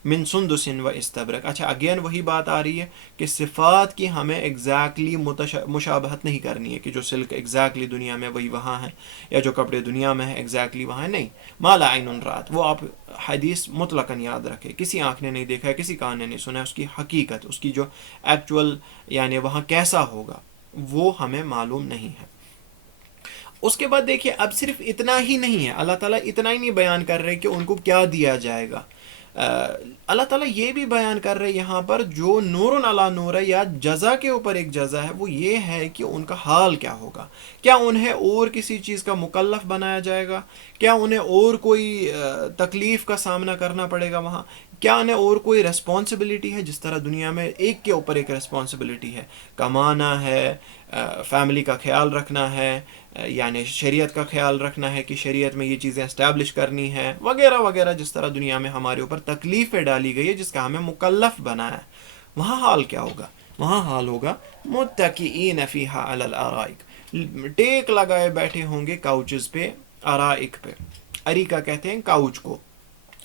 مِّن سُنْدُسٍ وَإِسْتَبْرَقٍ. اچھا، اگین وہی بات آ رہی ہے کہ صفات کی ہمیں ایگزیکٹلی مشابہت نہیں کرنی ہے کہ جو سلک ایگزیکٹلی دنیا میں وہی وہاں ہے، یا جو کپڑے دنیا میں ہیں ایگزیکٹلی وہاں ہے. نہیں، مَا لَا عَيْنٌ رَأَتْ، وہ آپ حدیث مطلقاً یاد رکھے، کسی آنکھ نے نہیں دیکھا ہے، کسی کان نے نہیں سنا ہے، اس کی حقیقت، اس کی جو ایکچول یعنی وہاں کیسا ہوگا وہ ہمیں معلوم نہیں ہے. اس کے بعد دیکھیے اب صرف اتنا ہی نہیں ہے، اللہ تعالیٰ اتنا ہی نہیں بیان کر رہے کہ ان کو کیا دیا جائے گا، اللہ تعالیٰ یہ بھی بیان کر رہے یہاں پر جو نور علی نور ہے یا جزا کے اوپر ایک جزا ہے، وہ یہ ہے کہ ان کا حال کیا ہوگا، کیا انہیں اور کسی چیز کا مکلف بنایا جائے گا، کیا انہیں اور کوئی تکلیف کا سامنا کرنا پڑے گا وہاں، کیا انہیں اور کوئی ریسپانسبلٹی ہے، جس طرح دنیا میں ایک کے اوپر ایک ریسپانسبلٹی ہے، کمانا ہے، فیملی کا خیال رکھنا ہے، یعنی شریعت کا خیال رکھنا ہے کہ شریعت میں یہ چیزیں اسٹیبلش کرنی ہے وغیرہ وغیرہ، جس طرح دنیا میں ہمارے اوپر تکلیفیں ڈالی گئی ہے جس کا ہمیں مکلف بنایا ہے، وہاں حال کیا ہوگا؟ وہاں حال ہوگا متکئین فیہا علی الارائک، ٹیک لگائے بیٹھے ہوں گے کاؤچز پہ، ارائک پہ، اریکا کہتے ہیں کاؤچ کو،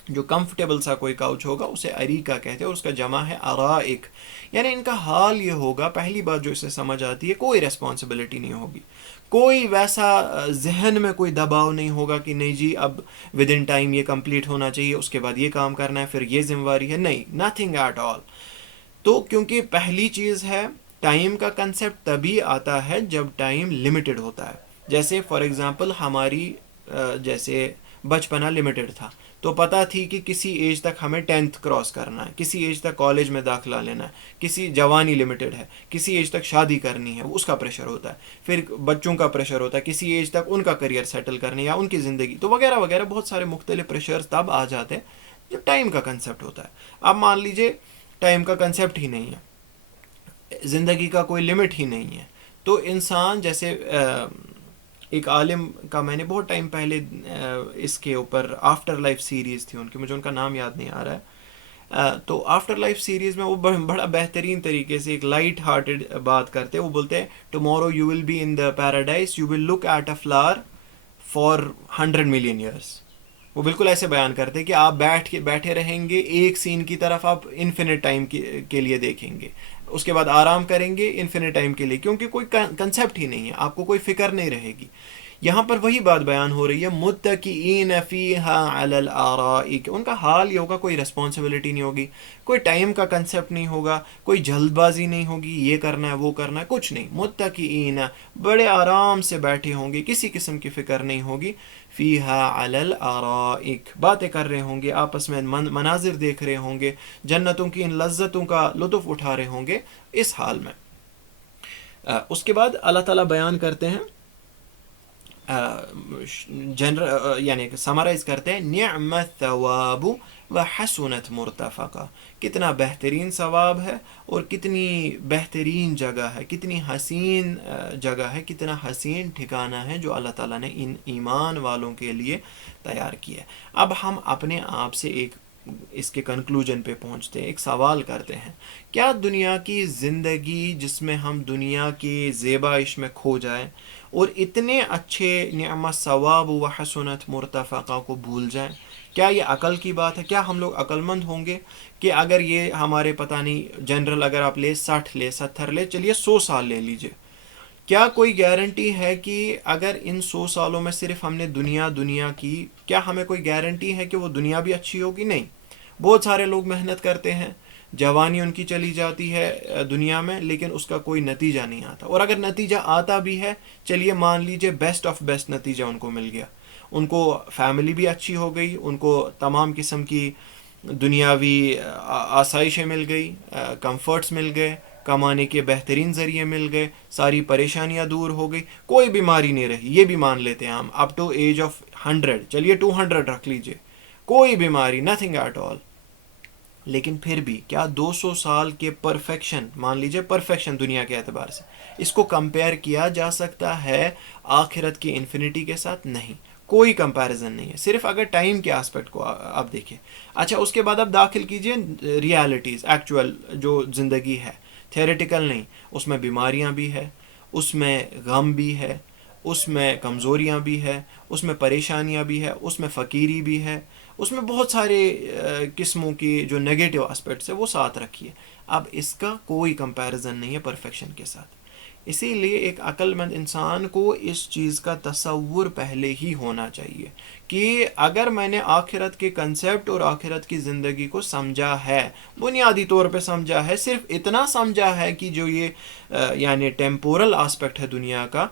جو کمفرٹیبل سا کوئی کاؤچ ہوگا اسے اریکا کہتے ہیں، اور اس کا جمع ہے ارائک، یعنی ان کا حال یہ ہوگا، پہلی بات جو اسے سمجھ آتی ہے، کوئی ریسپانسبلٹی نہیں ہوگی، کوئی ویسا ذہن میں کوئی دباؤ نہیں ہوگا کہ نہیں جی اب ود ان ٹائم یہ کمپلیٹ ہونا چاہیے، اس کے بعد یہ کام کرنا ہے، پھر یہ ذمہ داری ہے، نہیں، نتھنگ ایٹ آل۔ تو کیونکہ پہلی چیز ہے ٹائم کا کنسیپٹ تبھی آتا ہے جب ٹائم لمیٹڈ ہوتا ہے، جیسے فار ایگزامپل ہماری جیسے بچپنا لمیٹڈ تھا، تو پتہ تھی کہ کسی ایج تک ہمیں 10th کراس کرنا ہے، کسی ایج تک کالج میں داخلہ لینا ہے، کسی جوانی لمیٹڈ ہے، کسی ایج تک شادی کرنی ہے، اس کا پریشر ہوتا ہے، پھر بچوں کا پریشر ہوتا ہے، کسی ایج تک ان کا کریئر سیٹل کرنے یا ان کی زندگی، تو وغیرہ وغیرہ بہت سارے مختلف پریشرز تب آ جاتے ہیں جب ٹائم کا کنسیپٹ ہوتا ہے۔ اب مان لیجئے ٹائم کا کنسیپٹ ہی نہیں ہے، زندگی کا کوئی لمٹ ہی نہیں ہے، تو انسان جیسے ایک عالم کا میں نے بہت ٹائم پہلے اس کے اوپر آفٹر لائف سیریز تھی ان کی، مجھے ان کا نام یاد نہیں آ رہا ہے، تو آفٹر لائف سیریز میں وہ بڑا بہترین طریقے سے ایک لائٹ ہارٹڈ بات کرتے ہیں، وہ بولتے ہیں tomorrow you will be in the paradise you will look at a flower for 100 million years, وہ بالکل ایسے بیان کرتے کہ آپ بیٹھے رہیں گے ایک سین کی طرف، آپ انفینٹ ٹائم کے لیے دیکھیں گے، اس کے بعد آرام کریں گے انفینٹ ٹائم کے لیے، کیونکہ کوئی کنسیپٹ ہی نہیں ہے، آپ کو کوئی فکر نہیں رہے گی۔ یہاں پر وہی بات بیان ہو رہی ہے متکئین فیہا علی الارائک، ان کا حال یہ ہوگا، کوئی ریسپانسبلٹی نہیں ہوگی، کوئی ٹائم کا کنسیپٹ نہیں ہوگا، کوئی جلد بازی نہیں ہوگی یہ کرنا ہے وہ کرنا ہے، کچھ نہیں، متکئین بڑے آرام سے بیٹھے ہوں گے، کسی قسم کی فکر نہیں ہوگی، فیہا علی الارائک، باتیں کر رہے ہوں گے، آپس میں مناظر دیکھ رہے ہوں گے، جنتوں کی ان لذتوں کا لطف اٹھا رہے ہوں گے اس حال میں۔ اس کے بعد اللہ تعالیٰ بیان کرتے ہیں یعنی سمرائز کرتے ہیں، نعم الثواب و حسنت مرتفقہ، کتنا بہترین ثواب ہے اور کتنی بہترین جگہ ہے، کتنی حسین جگہ ہے، کتنا حسین ٹھکانہ ہے جو اللہ تعالیٰ نے ان ایمان والوں کے لیے تیار کیا ہے۔ اب ہم اپنے آپ سے ایک اس کے کنکلوژن پہ پہنچتے ہیں، ایک سوال کرتے ہیں، کیا دنیا کی زندگی جس میں ہم دنیا کی زیبائش میں کھو جائیں اور اتنے اچھے نعمت ثواب و حسنت مرتفقہ کو بھول جائیں، کیا یہ عقل کی بات ہے؟ کیا ہم لوگ عقل مند ہوں گے کہ اگر یہ ہمارے پتہ نہیں جنرل اگر آپ لے 60 لے 70 لے، چلیے 100 سال لے لیجئے، کیا کوئی گارنٹی ہے کہ اگر ان 100 سالوں میں صرف ہم نے دنیا کی، کیا ہمیں کوئی گارنٹی ہے کہ وہ دنیا بھی اچھی ہوگی؟ نہیں، بہت سارے لوگ محنت کرتے ہیں، جوانی ان کی چلی جاتی ہے دنیا میں، لیکن اس کا کوئی نتیجہ نہیں آتا، اور اگر نتیجہ آتا بھی ہے، چلیے مان لیجئے بیسٹ آف بیسٹ نتیجہ ان کو مل گیا، ان کو فیملی بھی اچھی ہو گئی، ان کو تمام قسم کی دنیاوی آسائشیں مل گئی، کمفرٹس مل گئے، کمانے کے بہترین ذریعے مل گئے، ساری پریشانیاں دور ہو گئی، کوئی بیماری نہیں رہی، یہ بھی مان لیتے ہیں ہم، اپ ٹو ایج آف 100، چلیے 200 رکھ لیجئے، کوئی بیماری، نتھنگ ایٹ آل، لیکن پھر بھی کیا 200 سال کے پرفیکشن، مان لیجئے پرفیکشن دنیا کے اعتبار سے، اس کو کمپیئر کیا جا سکتا ہے آخرت کی انفینٹی کے ساتھ؟ نہیں، کوئی کمپیریزن نہیں ہے، صرف اگر ٹائم کے آسپیکٹ کو آپ دیکھیں۔ اچھا، اس کے بعد آپ داخل کیجئے ریالٹیز، ایکچول جو زندگی ہے، تھیوریٹیکل نہیں، اس میں بیماریاں بھی ہے، اس میں غم بھی ہے، اس میں کمزوریاں بھی ہے، اس میں پریشانیاں بھی ہے، اس میں فقیری بھی ہے، اس میں بہت سارے قسموں کی جو نگیٹو اسپیکٹس ہے وہ ساتھ رکھیے۔ اب اس کا کوئی کمپیریزن نہیں ہے پرفیکشن کے ساتھ، اسی لیے ایک عقل مند انسان کو اس چیز کا تصور پہلے ہی ہونا چاہیے کہ اگر میں نے آخرت کے کنسیپٹ اور آخرت کی زندگی کو سمجھا ہے، بنیادی طور پہ سمجھا ہے، صرف اتنا سمجھا ہے کہ جو یہ یعنی ٹیمپورل آسپیکٹ ہے دنیا کا،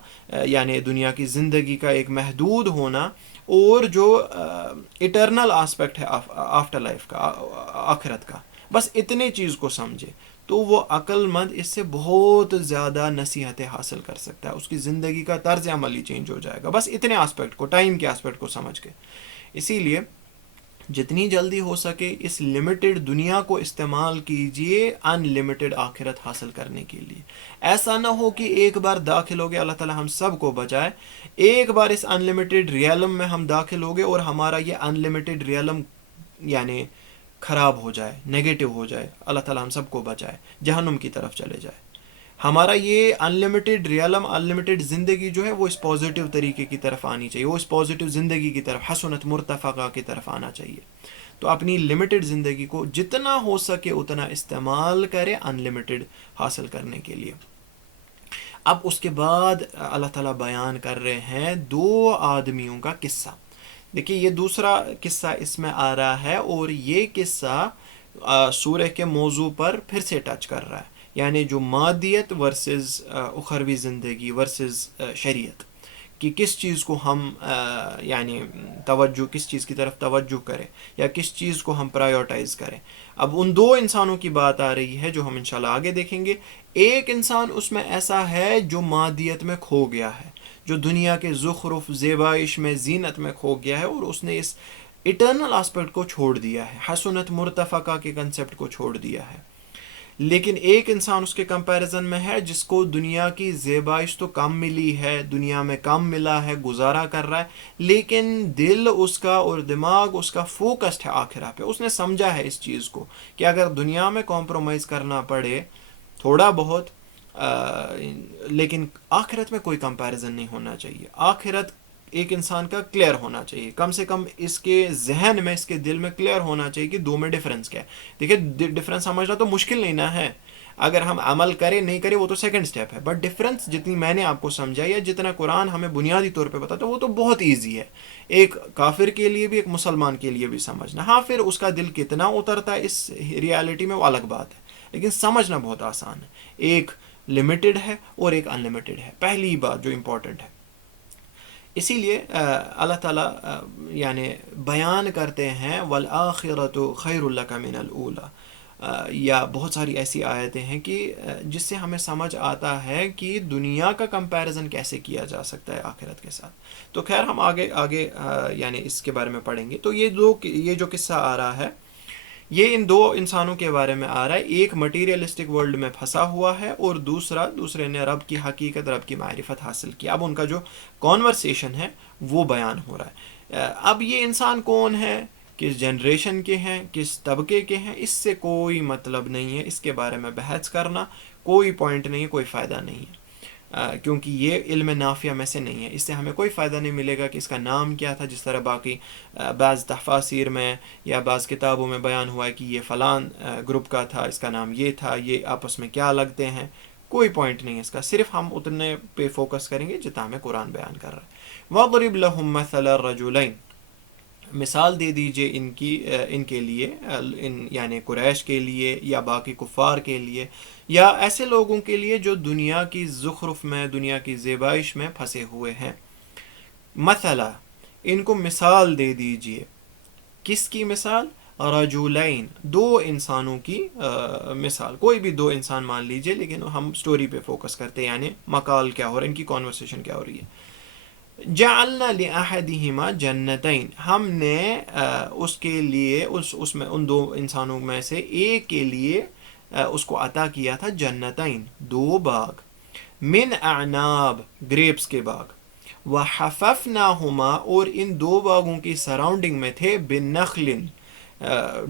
یعنی دنیا کی زندگی کا ایک محدود ہونا، اور جو اٹرنل آسپیکٹ ہے آفٹر لائف کا، آخرت کا، بس اتنے چیز کو سمجھے تو وہ عقل مند اس سے بہت زیادہ نصیحتیں حاصل کر سکتا ہے، اس کی زندگی کا طرز عمل ہی چینج ہو جائے گا بس اتنے آسپیکٹ کو، ٹائم کے آسپیکٹ کو سمجھ کے۔ اسی لیے جتنی جلدی ہو سکے اس لمیٹڈ دنیا کو استعمال کیجئے ان لمیٹڈ آخرت حاصل کرنے کے لیے۔ ایسا نہ ہو کہ ایک بار داخل ہو گئے، اللہ تعالی ہم سب کو بچائے، ایک بار اس ان لمیٹڈ ریئلم میں ہم داخل ہو گئے اور ہمارا یہ ان لمیٹڈ ریئلم یعنی خراب ہو جائے، نیگیٹو ہو جائے، اللہ تعالی ہم سب کو بچائے، جہنم کی طرف چلے جائے۔ ہمارا یہ ان لمیٹڈ ریئلم، ان لمیٹڈ زندگی جو ہے وہ اس پازیٹیو طریقے کی طرف آنی چاہیے، وہ اس پازیٹیو زندگی کی طرف، حسنت مرتفقہ کی طرف آنا چاہیے۔ تو اپنی لمیٹڈ زندگی کو جتنا ہو سکے اتنا استعمال کرے ان لمیٹڈ حاصل کرنے کے لیے۔ اب اس کے بعد اللہ تعالیٰ بیان کر رہے ہیں دو آدمیوں کا قصہ۔ دیکھیے یہ دوسرا قصہ اس میں آ رہا ہے، اور یہ قصہ سورہ کے موضوع پر پھر سے ٹچ کر رہا ہے، یعنی جو مادیت ورسز اخروی زندگی ورسز شریعت، کہ کس چیز کو ہم یعنی توجہ، کس چیز کی طرف توجہ کریں یا کس چیز کو ہم پرائیورٹائز کریں۔ اب ان دو انسانوں کی بات آ رہی ہے جو ہم انشاءاللہ آگے دیکھیں گے۔ ایک انسان اس میں ایسا ہے جو مادیت میں کھو گیا ہے، جو دنیا کے زخرف، زیبائش میں، زینت میں کھو گیا ہے، اور اس نے اس اٹرنل آسپیکٹ کو چھوڑ دیا ہے، حسنت مرتفقہ کے کنسیپٹ کو چھوڑ دیا ہے۔ لیکن ایک انسان اس کے کمپیریزن میں ہے جس کو دنیا کی زیبائش تو کم ملی ہے، دنیا میں کم ملا ہے، گزارا کر رہا ہے، لیکن دل اس کا اور دماغ اس کا فوکسڈ ہے آخرت پہ۔ اس نے سمجھا ہے اس چیز کو کہ اگر دنیا میں کمپرومائز کرنا پڑے تھوڑا بہت، لیکن آخرت میں کوئی کمپیریزن نہیں ہونا چاہیے۔ آخرت ایک انسان کا کلیئر ہونا چاہیے، کم سے کم اس کے ذہن میں، اس کے دل میں کلیئر ہونا چاہیے کہ دو میں ڈفرنس کیا ہے۔ دیکھیں ڈفرنس سمجھنا تو مشکل نہیں نہ ہے، اگر ہم عمل کریں نہیں کریں وہ تو سیکنڈ سٹیپ ہے، بٹ ڈفرنس جتنی میں نے آپ کو سمجھا یا جتنا قرآن ہمیں بنیادی طور پہ بتاتا ہے وہ تو بہت ایزی ہے، ایک کافر کے لیے بھی، ایک مسلمان کے لیے بھی سمجھنا۔ ہاں پھر اس کا دل کتنا اترتا ہے اس ریالٹی میں وہ الگ بات ہے، لیکن سمجھنا بہت آسان ہے۔ ایک لمیٹڈ ہے اور ایک ان لمیٹڈ ہے، پہلی بات جو امپورٹنٹ ہے۔ اسی لیے اللہ تعالیٰ یعنی بیان کرتے ہیں وَالْآخِرَةُ خَيْرٌ لَكَ مِنَ الْأُولَى، یا بہت ساری ایسی آیتیں ہیں کہ جس سے ہمیں سمجھ آتا ہے کہ دنیا کا کمپیریزن کیسے کیا جا سکتا ہے آخرت کے ساتھ۔ تو خیر ہم آگے یعنی اس کے بارے میں پڑھیں گے۔ تو یہ جو قصہ آ رہا ہے یہ ان دو انسانوں کے بارے میں آ رہا ہے، ایک مٹیریلسٹک ورلڈ میں پھنسا ہوا ہے اور دوسرے نے رب کی حقیقت، رب کی معرفت حاصل کی۔ اب ان کا جو کانورسیشن ہے وہ بیان ہو رہا ہے۔ اب یہ انسان کون ہے، کس جنریشن کے ہیں، کس طبقے کے ہیں، اس سے کوئی مطلب نہیں ہے، اس کے بارے میں بحث کرنا کوئی پوائنٹ نہیں ہے، کوئی فائدہ نہیں ہے، کیونکہ یہ علم نافع میں سے نہیں ہے۔ اس سے ہمیں کوئی فائدہ نہیں ملے گا کہ اس کا نام کیا تھا، جس طرح باقی بعض تفاسیر میں یا بعض کتابوں میں بیان ہوا ہے کہ یہ فلان گروپ کا تھا، اس کا نام یہ تھا، یہ آپس میں کیا لگتے ہیں، کوئی پوائنٹ نہیں ہے اس کا، صرف ہم اتنے پہ فوکس کریں گے جتنا ہمیں قرآن بیان کر رہا ہے۔ وَضْرِبْ لَهُمْ مَثَلَ الرَّجُلَيْنِ، مثال دے دیجئے ان کے لیے، یعنی قریش کے لیے یا باقی کفار کے لیے یا ایسے لوگوں کے لیے جو دنیا کی زخرف میں، دنیا کی زیبائش میں پھنسے ہوئے ہیں۔ مثلا، ان کو مثال دے دیجئے، کس کی مثال؟ رجولین، دو انسانوں کی مثال، کوئی بھی دو انسان مان لیجئے، لیکن ہم سٹوری پہ فوکس کرتے ہیں، یعنی مقال کیا ہو رہا ہے، ان کی کانورسیشن کیا ہو رہی ہے۔ جعلنا لأحدہما جنتین، ہم نے اس کے لیے اس میں ان دو انسانوں میں سے ایک کے لیے اس کو عطا کیا تھا جنتین، دو باغ، من اعناب، گریپس کے باغ، وحففناہما، اور ان دو باغوں کی سراؤنڈنگ میں تھے بنخل،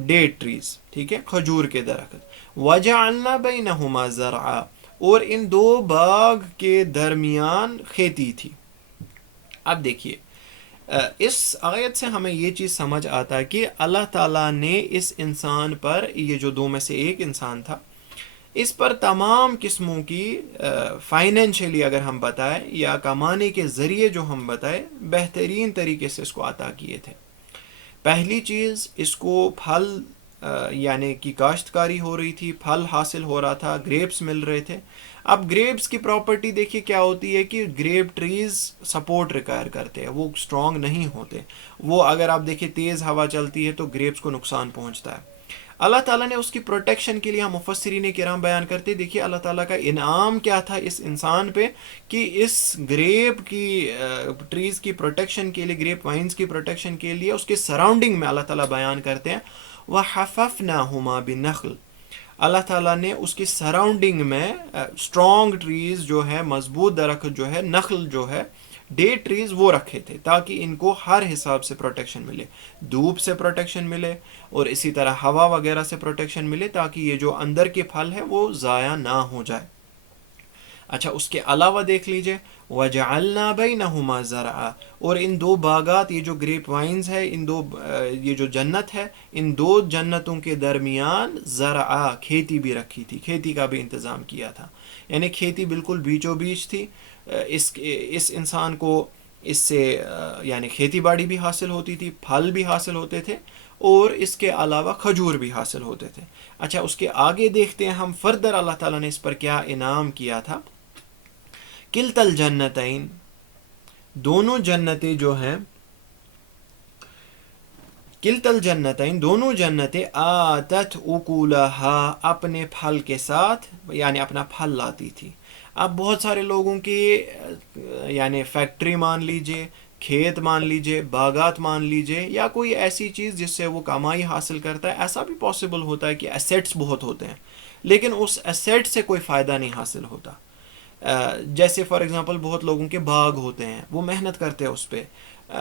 ڈیٹ ٹریز، ٹھیک ہے، کھجور کے درخت، وجعلنا بینہما زرعا، اور ان دو باغ کے درمیان کھیتی تھی۔ اب دیکھیے اس آیت سے ہمیں یہ چیز سمجھ آتا ہے کہ اللہ تعالیٰ نے اس انسان پر، یہ جو دو میں سے ایک انسان تھا، اس پر تمام قسموں کی فائنینشلی اگر ہم بتائیں یا کمانے کے ذریعے جو ہم بتائیں بہترین طریقے سے اس کو عطا کیے تھے. پہلی چیز اس کو پھل یعنی کہ کاشتکاری ہو رہی تھی، پھل حاصل ہو رہا تھا، گریپس مل رہے تھے. اب گریپس کی پراپرٹی دیکھیے کیا ہوتی ہے کہ گریپ ٹریز سپورٹ ریکوائر کرتے ہیں، وہ اسٹرانگ نہیں ہوتے. وہ اگر آپ دیکھیں تیز ہوا چلتی ہے تو گریپس کو نقصان پہنچتا ہے. اللہ تعالیٰ نے اس کی پروٹیکشن کے لیے، ہم مفسرین کرام بیان کرتے، دیکھیے اللہ تعالیٰ کا انعام کیا تھا اس انسان پہ کہ اس گریپ کی ٹریز کی پروٹیکشن کے لیے، گریپ وائنز کی پروٹیکشن کے لیے اس کے سراؤنڈنگ میں اللہ تعالیٰ بیان کرتے ہیں وَحَفَفْنَاهُمَا بِالنَّخْلِ. اللہ تعالیٰ نے اس کی سراؤنڈنگ میں اسٹرانگ ٹریز جو ہے، مضبوط درخت جو ہے، نخل جو ہے، ڈے ٹریز وہ رکھے تھے تاکہ ان کو ہر حساب سے پروٹیکشن ملے، دھوپ سے پروٹیکشن ملے اور اسی طرح ہوا وغیرہ سے پروٹیکشن ملے تاکہ یہ جو اندر کے پھل ہے وہ ضائع نہ ہو جائے. اچھا اس کے علاوہ دیکھ لیجئے وَجَعَلْنَا بَيْنَهُمَا زَرْعًا، اور ان دو باغات، یہ جو گریپ وائنز ہے، ان دو یہ جو جنت ہے، ان دو جنتوں کے درمیان زرعا، کھیتی بھی رکھی تھی، کھیتی کا بھی انتظام کیا تھا. یعنی کھیتی بالکل بیچو بیچ تھی. اس انسان کو اس سے یعنی کھیتی باڑی بھی حاصل ہوتی تھی، پھل بھی حاصل ہوتے تھے اور اس کے علاوہ کھجور بھی حاصل ہوتے تھے. اچھا اس کے آگے دیکھتے ہیں ہم فردر اللہ تعالیٰ نے اس پر کیا انعام کیا تھا. کلتا الجنتین، دونوں جنتیں جو ہیں، کلتا الجنتین، دونوں جنتیں آتت اکولہا، اپنے پھل کے ساتھ یعنی اپنا پھل لاتی تھی. اب بہت سارے لوگوں کی یعنی فیکٹری مان لیجئے، کھیت مان لیجئے، باغات مان لیجئے، یا کوئی ایسی چیز جس سے وہ کمائی حاصل کرتا ہے. ایسا بھی پاسبل ہوتا ہے کہ ایسیٹس بہت ہوتے ہیں لیکن اس ایسیٹ سے کوئی فائدہ نہیں حاصل ہوتا. جیسے فار ایگزامپل بہت لوگوں کے باغ ہوتے ہیں، وہ محنت کرتے ہیں اس پہ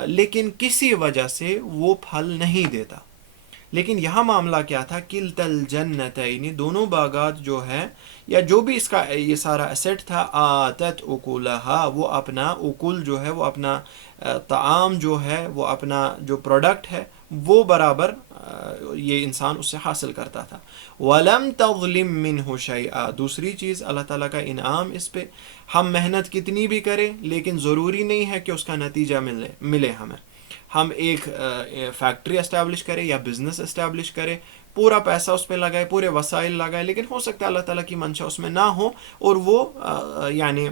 لیکن کسی وجہ سے وہ پھل نہیں دیتا. لیکن یہاں معاملہ کیا تھا، کلتا الجنتین، دونوں باغات جو ہے یا جو بھی اس کا یہ سارا ایسیٹ تھا، آتت اکولہا، وہ اپنا اکول جو ہے، وہ اپنا طعام جو ہے، وہ اپنا جو پروڈکٹ ہے وہ برابر یہ انسان اس سے حاصل کرتا تھا. وَلَمْ تَظْلِمْ مِنْهُ شَيْئًا، دوسری چیز اللہ تعالیٰ کا انعام اس پہ، ہم محنت کتنی بھی کریں لیکن ضروری نہیں ہے کہ اس کا نتیجہ ملے ہمیں. ہم ایک فیکٹری اسٹیبلش کریں یا بزنس اسٹیبلش کریں، پورا پیسہ اس پہ لگائے، پورے وسائل لگائے، لیکن ہو سکتا ہے اللہ تعالیٰ کی منشا اس میں نہ ہو اور وہ یعنی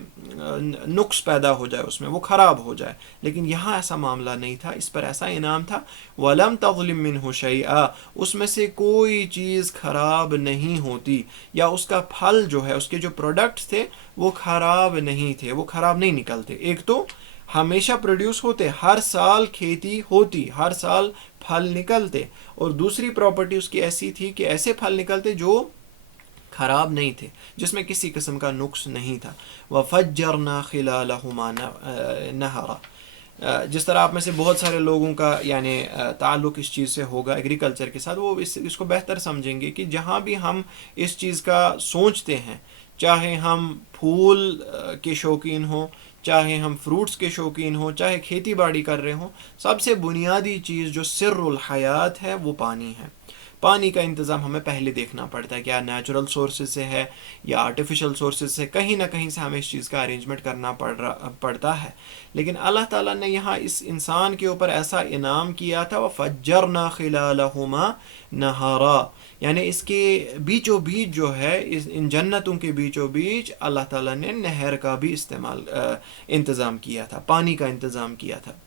نقص پیدا ہو جائے، اس میں وہ خراب ہو جائے. لیکن یہاں ایسا معاملہ نہیں تھا، اس پر ایسا انعام تھا وَلَمْ تَظْلِمْ مِنْهُ شَيْئًا، اس میں سے کوئی چیز خراب نہیں ہوتی، یا اس کا پھل جو ہے، اس کے جو پروڈکٹس تھے وہ خراب نہیں تھے، وہ خراب نہیں نکلتے. ایک تو ہمیشہ پروڈیوس ہوتے، ہر سال کھیتی ہوتی، ہر سال پھل نکلتے، اور دوسری پراپرٹی اس کی ایسی تھی کہ ایسے پھل نکلتے جو خراب نہیں تھے، جس میں کسی قسم کا نقص نہیں تھا. وَفَجَّرْنَا خِلَالَهُمَا نَهَرًا، جس طرح آپ میں سے بہت سارے لوگوں کا یعنی تعلق اس چیز سے ہوگا ایگریکلچر کے ساتھ، وہ اس کو بہتر سمجھیں گے کہ جہاں بھی ہم اس چیز کا سوچتے ہیں، چاہے ہم پھول کے شوقین ہوں، چاہے ہم فروٹس کے شوقین ہوں، چاہے کھیتی باڑی کر رہے ہوں، سب سے بنیادی چیز جو سر الحیات ہے وہ پانی ہے. پانی کا انتظام ہمیں پہلے دیکھنا پڑتا ہے، کیا نیچرل سورسز سے ہے یا آرٹیفیشل سورسز سے، کہیں نہ کہیں سے ہمیں اس چیز کا ارینجمنٹ کرنا پڑتا ہے. لیکن اللہ تعالیٰ نے یہاں اس انسان کے اوپر ایسا انعام کیا تھا وَفَجَّرْنَا خِلَالَهُمَا نَهَرًا، یعنی اس کے بیچو بیچ جو ہے، ان جنتوں کے بیچو بیچ اللہ تعالیٰ نے نہر کا بھی انتظام کیا تھا، پانی کا انتظام کیا تھا.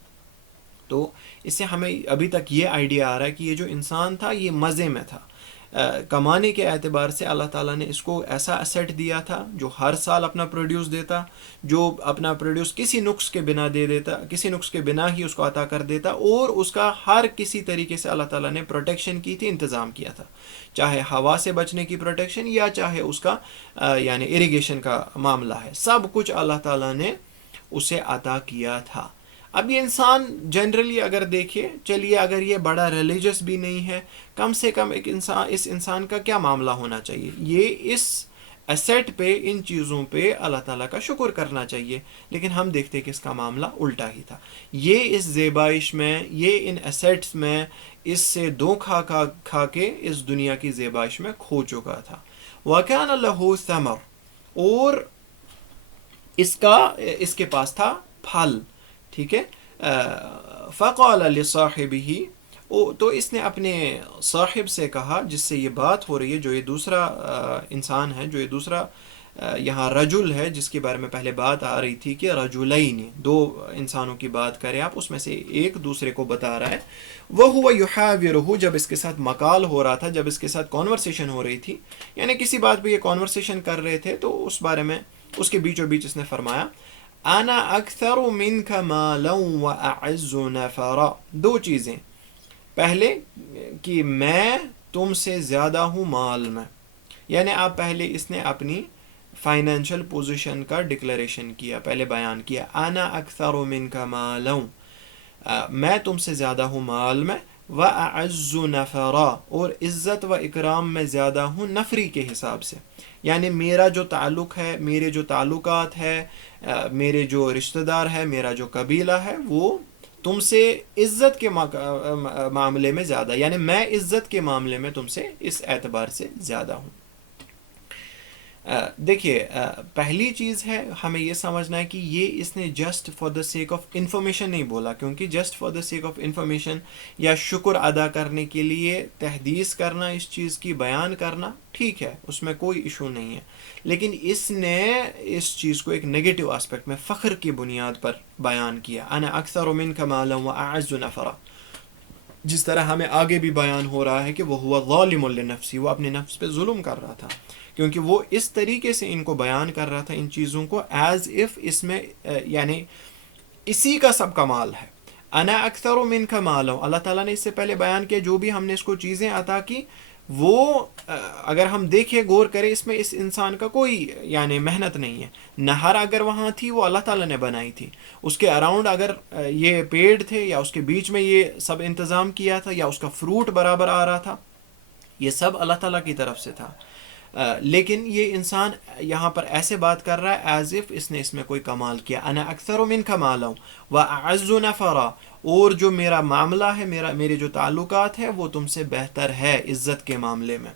تو اس سے ہمیں ابھی تک یہ آئیڈیا آ رہا ہے کہ یہ جو انسان تھا یہ مزے میں تھا. کمانے کے اعتبار سے اللہ تعالیٰ نے اس کو ایسا ایسیٹ دیا تھا جو ہر سال اپنا پروڈیوس دیتا، جو اپنا پروڈیوس کسی نقص کے بنا دے دیتا، کسی نقص کے بنا ہی اس کو عطا کر دیتا، اور اس کا ہر کسی طریقے سے اللہ تعالیٰ نے پروٹیکشن کی تھی، انتظام کیا تھا، چاہے ہوا سے بچنے کی پروٹیکشن یا چاہے اس کا یعنی اریگیشن کا معاملہ ہے، سب کچھ اللہ تعالیٰ نے اسے عطا کیا تھا. اب یہ انسان جنرلی اگر دیکھے، چلیے اگر یہ بڑا ریلیجس بھی نہیں ہے، کم سے کم اس انسان کا کیا معاملہ ہونا چاہیے، یہ اس ایسیٹ پہ، ان چیزوں پہ اللہ تعالیٰ کا شکر کرنا چاہیے. لیکن ہم دیکھتے کہ اس کا معاملہ الٹا ہی تھا. یہ اس زیبائش میں، یہ ان ایسیٹس میں اس سے دھوکھا کھا کے اس دنیا کی زیبائش میں کھو چکا تھا. وَكَانَ لَهُ ثَمَرٌ، اور اس کے پاس تھا پھل، ٹھیک ہے. فَقَالَ لِصَاحِبِهِ، تو اس نے اپنے صاحب سے کہا جس سے یہ بات ہو رہی ہے، جو یہ دوسرا انسان ہے، جو یہ دوسرا یہاں رجل ہے جس کے بارے میں پہلے بات آ رہی تھی کہ رجلین، دو انسانوں کی بات کریں آپ، اس میں سے ایک دوسرے کو بتا رہا ہے. وَهُوَ يُحَاوِرُهُ، جب اس کے ساتھ مقال ہو رہا تھا، جب اس کے ساتھ کانورسیشن ہو رہی تھی، یعنی کسی بات پہ یہ کانورسیشن کر رہے تھے، تو اس بارے میں اس کے بیچوں بیچ اس نے فرمایا انا اکثر منک مالا واعز نفرا. دو چیزیں، پہلے کہ میں تم سے زیادہ ہوں مال میں، یعنی آپ پہلے اس نے اپنی فائنینشیل پوزیشن کا ڈکلیریشن کیا، پہلے بیان کیا انا اکثر منک مالا، میں تم سے زیادہ ہوں مال میں، وَأَعَزُّ نَفَرًا، اور عزت و اکرام میں زیادہ ہوں نفری کے حساب سے، یعنی میرا جو تعلق ہے، میرے جو تعلقات ہے، میرے جو رشتہ دار ہے، میرا جو قبیلہ ہے، وہ تم سے عزت کے معاملے میں زیادہ، یعنی میں عزت کے معاملے میں تم سے اس اعتبار سے زیادہ ہوں. دیکھیے، پہلی چیز ہے ہمیں یہ سمجھنا ہے کہ یہ اس نے just for the sake of information نہیں بولا، کیونکہ just for the sake of information یا شکر ادا کرنے کے لیے تحدیث کرنا، اس چیز کی بیان کرنا ٹھیک ہے، اس میں کوئی ایشو نہیں ہے، لیکن اس نے اس چیز کو ایک نیگیٹو اسپیکٹ میں فخر کی بنیاد پر بیان کیا، انا اکثر منک مالا واعز نفرا، جس طرح ہمیں آگے بھی بیان ہو رہا ہے کہ وہ ہوا ظالم لنفسی، وہ اپنے نفس پہ ظلم کر رہا تھا، کیونکہ وہ اس طریقے سے ان کو بیان کر رہا تھا ان چیزوں کو ایز اف اس میں یعنی اسی کا سب کمال ہے. انا اکثر منک مالا، اللہ تعالیٰ نے اس سے پہلے بیان کیا جو بھی ہم نے اس کو چیزیں عطا کی، وہ اگر ہم دیکھیں غور کریں، اس میں اس انسان کا کوئی یعنی محنت نہیں ہے. نہر اگر وہاں تھی وہ اللہ تعالیٰ نے بنائی تھی، اس کے اراؤنڈ اگر یہ پیڑ تھے یا اس کے بیچ میں یہ سب انتظام کیا تھا، یا اس کا فروٹ برابر آ رہا تھا، یہ سب اللہ تعالیٰ کی طرف سے تھا. لیکن یہ انسان یہاں پر ایسے بات کر رہا ہے ایز اف اس نے اس میں کوئی کمال کیا. انا اکثر منک مالا واعز نفرا، اور جو میرا معاملہ ہے، میرے جو تعلقات ہے، وہ تم سے بہتر ہے عزت کے معاملے میں.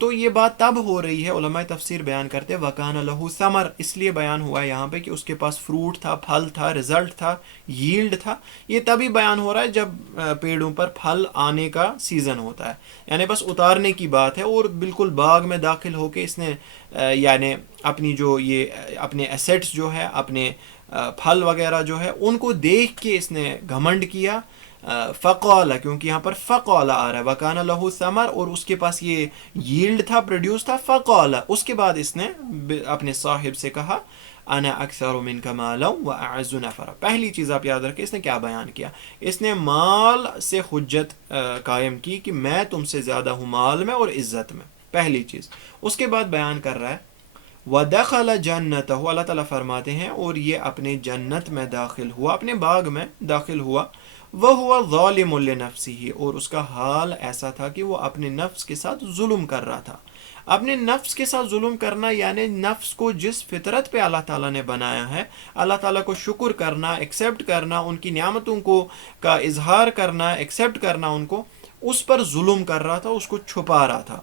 تو یہ بات تب ہو رہی ہے، علماء تفسیر بیان کرتے وَكَانَ لَهُ ثَمَرٌ، اس لیے بیان ہوا ہے یہاں پہ کہ اس کے پاس فروٹ تھا، پھل تھا، رزلٹ تھا، ییلڈ تھا. یہ تبھی بیان ہو رہا ہے جب پیڑوں پر پھل آنے کا سیزن ہوتا ہے، یعنی بس اتارنے کی بات ہے، اور بالکل باغ میں داخل ہو کے اس نے یعنی اپنی جو یہ اپنے ایسیٹس جو ہے، اپنے پھل وغیرہ جو ہے، ان کو دیکھ کے اس نے گھمنڈ کیا. فقال، کیونکہ یہاں پر فقال آ رہا ہے، وکانا لہو ثمر، اور اس کے پاس یہ ییلڈ تھا، پروڈیوس تھا. فقال، اس کے بعد اس نے اپنے صاحب سے کہا انا اکثر منک مالا واعز نفرا. پہلی چیز آپ یاد رکھیں اس نے کیا بیان کیا، اس نے مال سے حجت قائم کی کہ میں تم سے زیادہ ہوں مال میں اور عزت میں، پہلی چیز. اس کے بعد بیان کر رہا ہے وَدَخَلَ جَنَّتَهُ، اللہ تعالیٰ فرماتے ہیں اور یہ اپنے جنت میں داخل ہوا، اپنے باغ میں داخل ہوا. وَهُوَ ظَالِمٌ لِنَفْسِهِ، اور اس کا حال ایسا تھا کہ وہ اپنے نفس کے ساتھ ظلم کر رہا تھا. اپنے نفس کے ساتھ ظلم کرنا یعنی نفس کو جس فطرت پہ اللہ تعالیٰ نے بنایا ہے، اللہ تعالیٰ کو شکر کرنا، ایکسیپٹ کرنا، ان کی نعمتوں کو کا اظہار کرنا، ایکسیپٹ کرنا ان کو، اس پر ظلم کر رہا تھا، اس کو چھپا رہا تھا،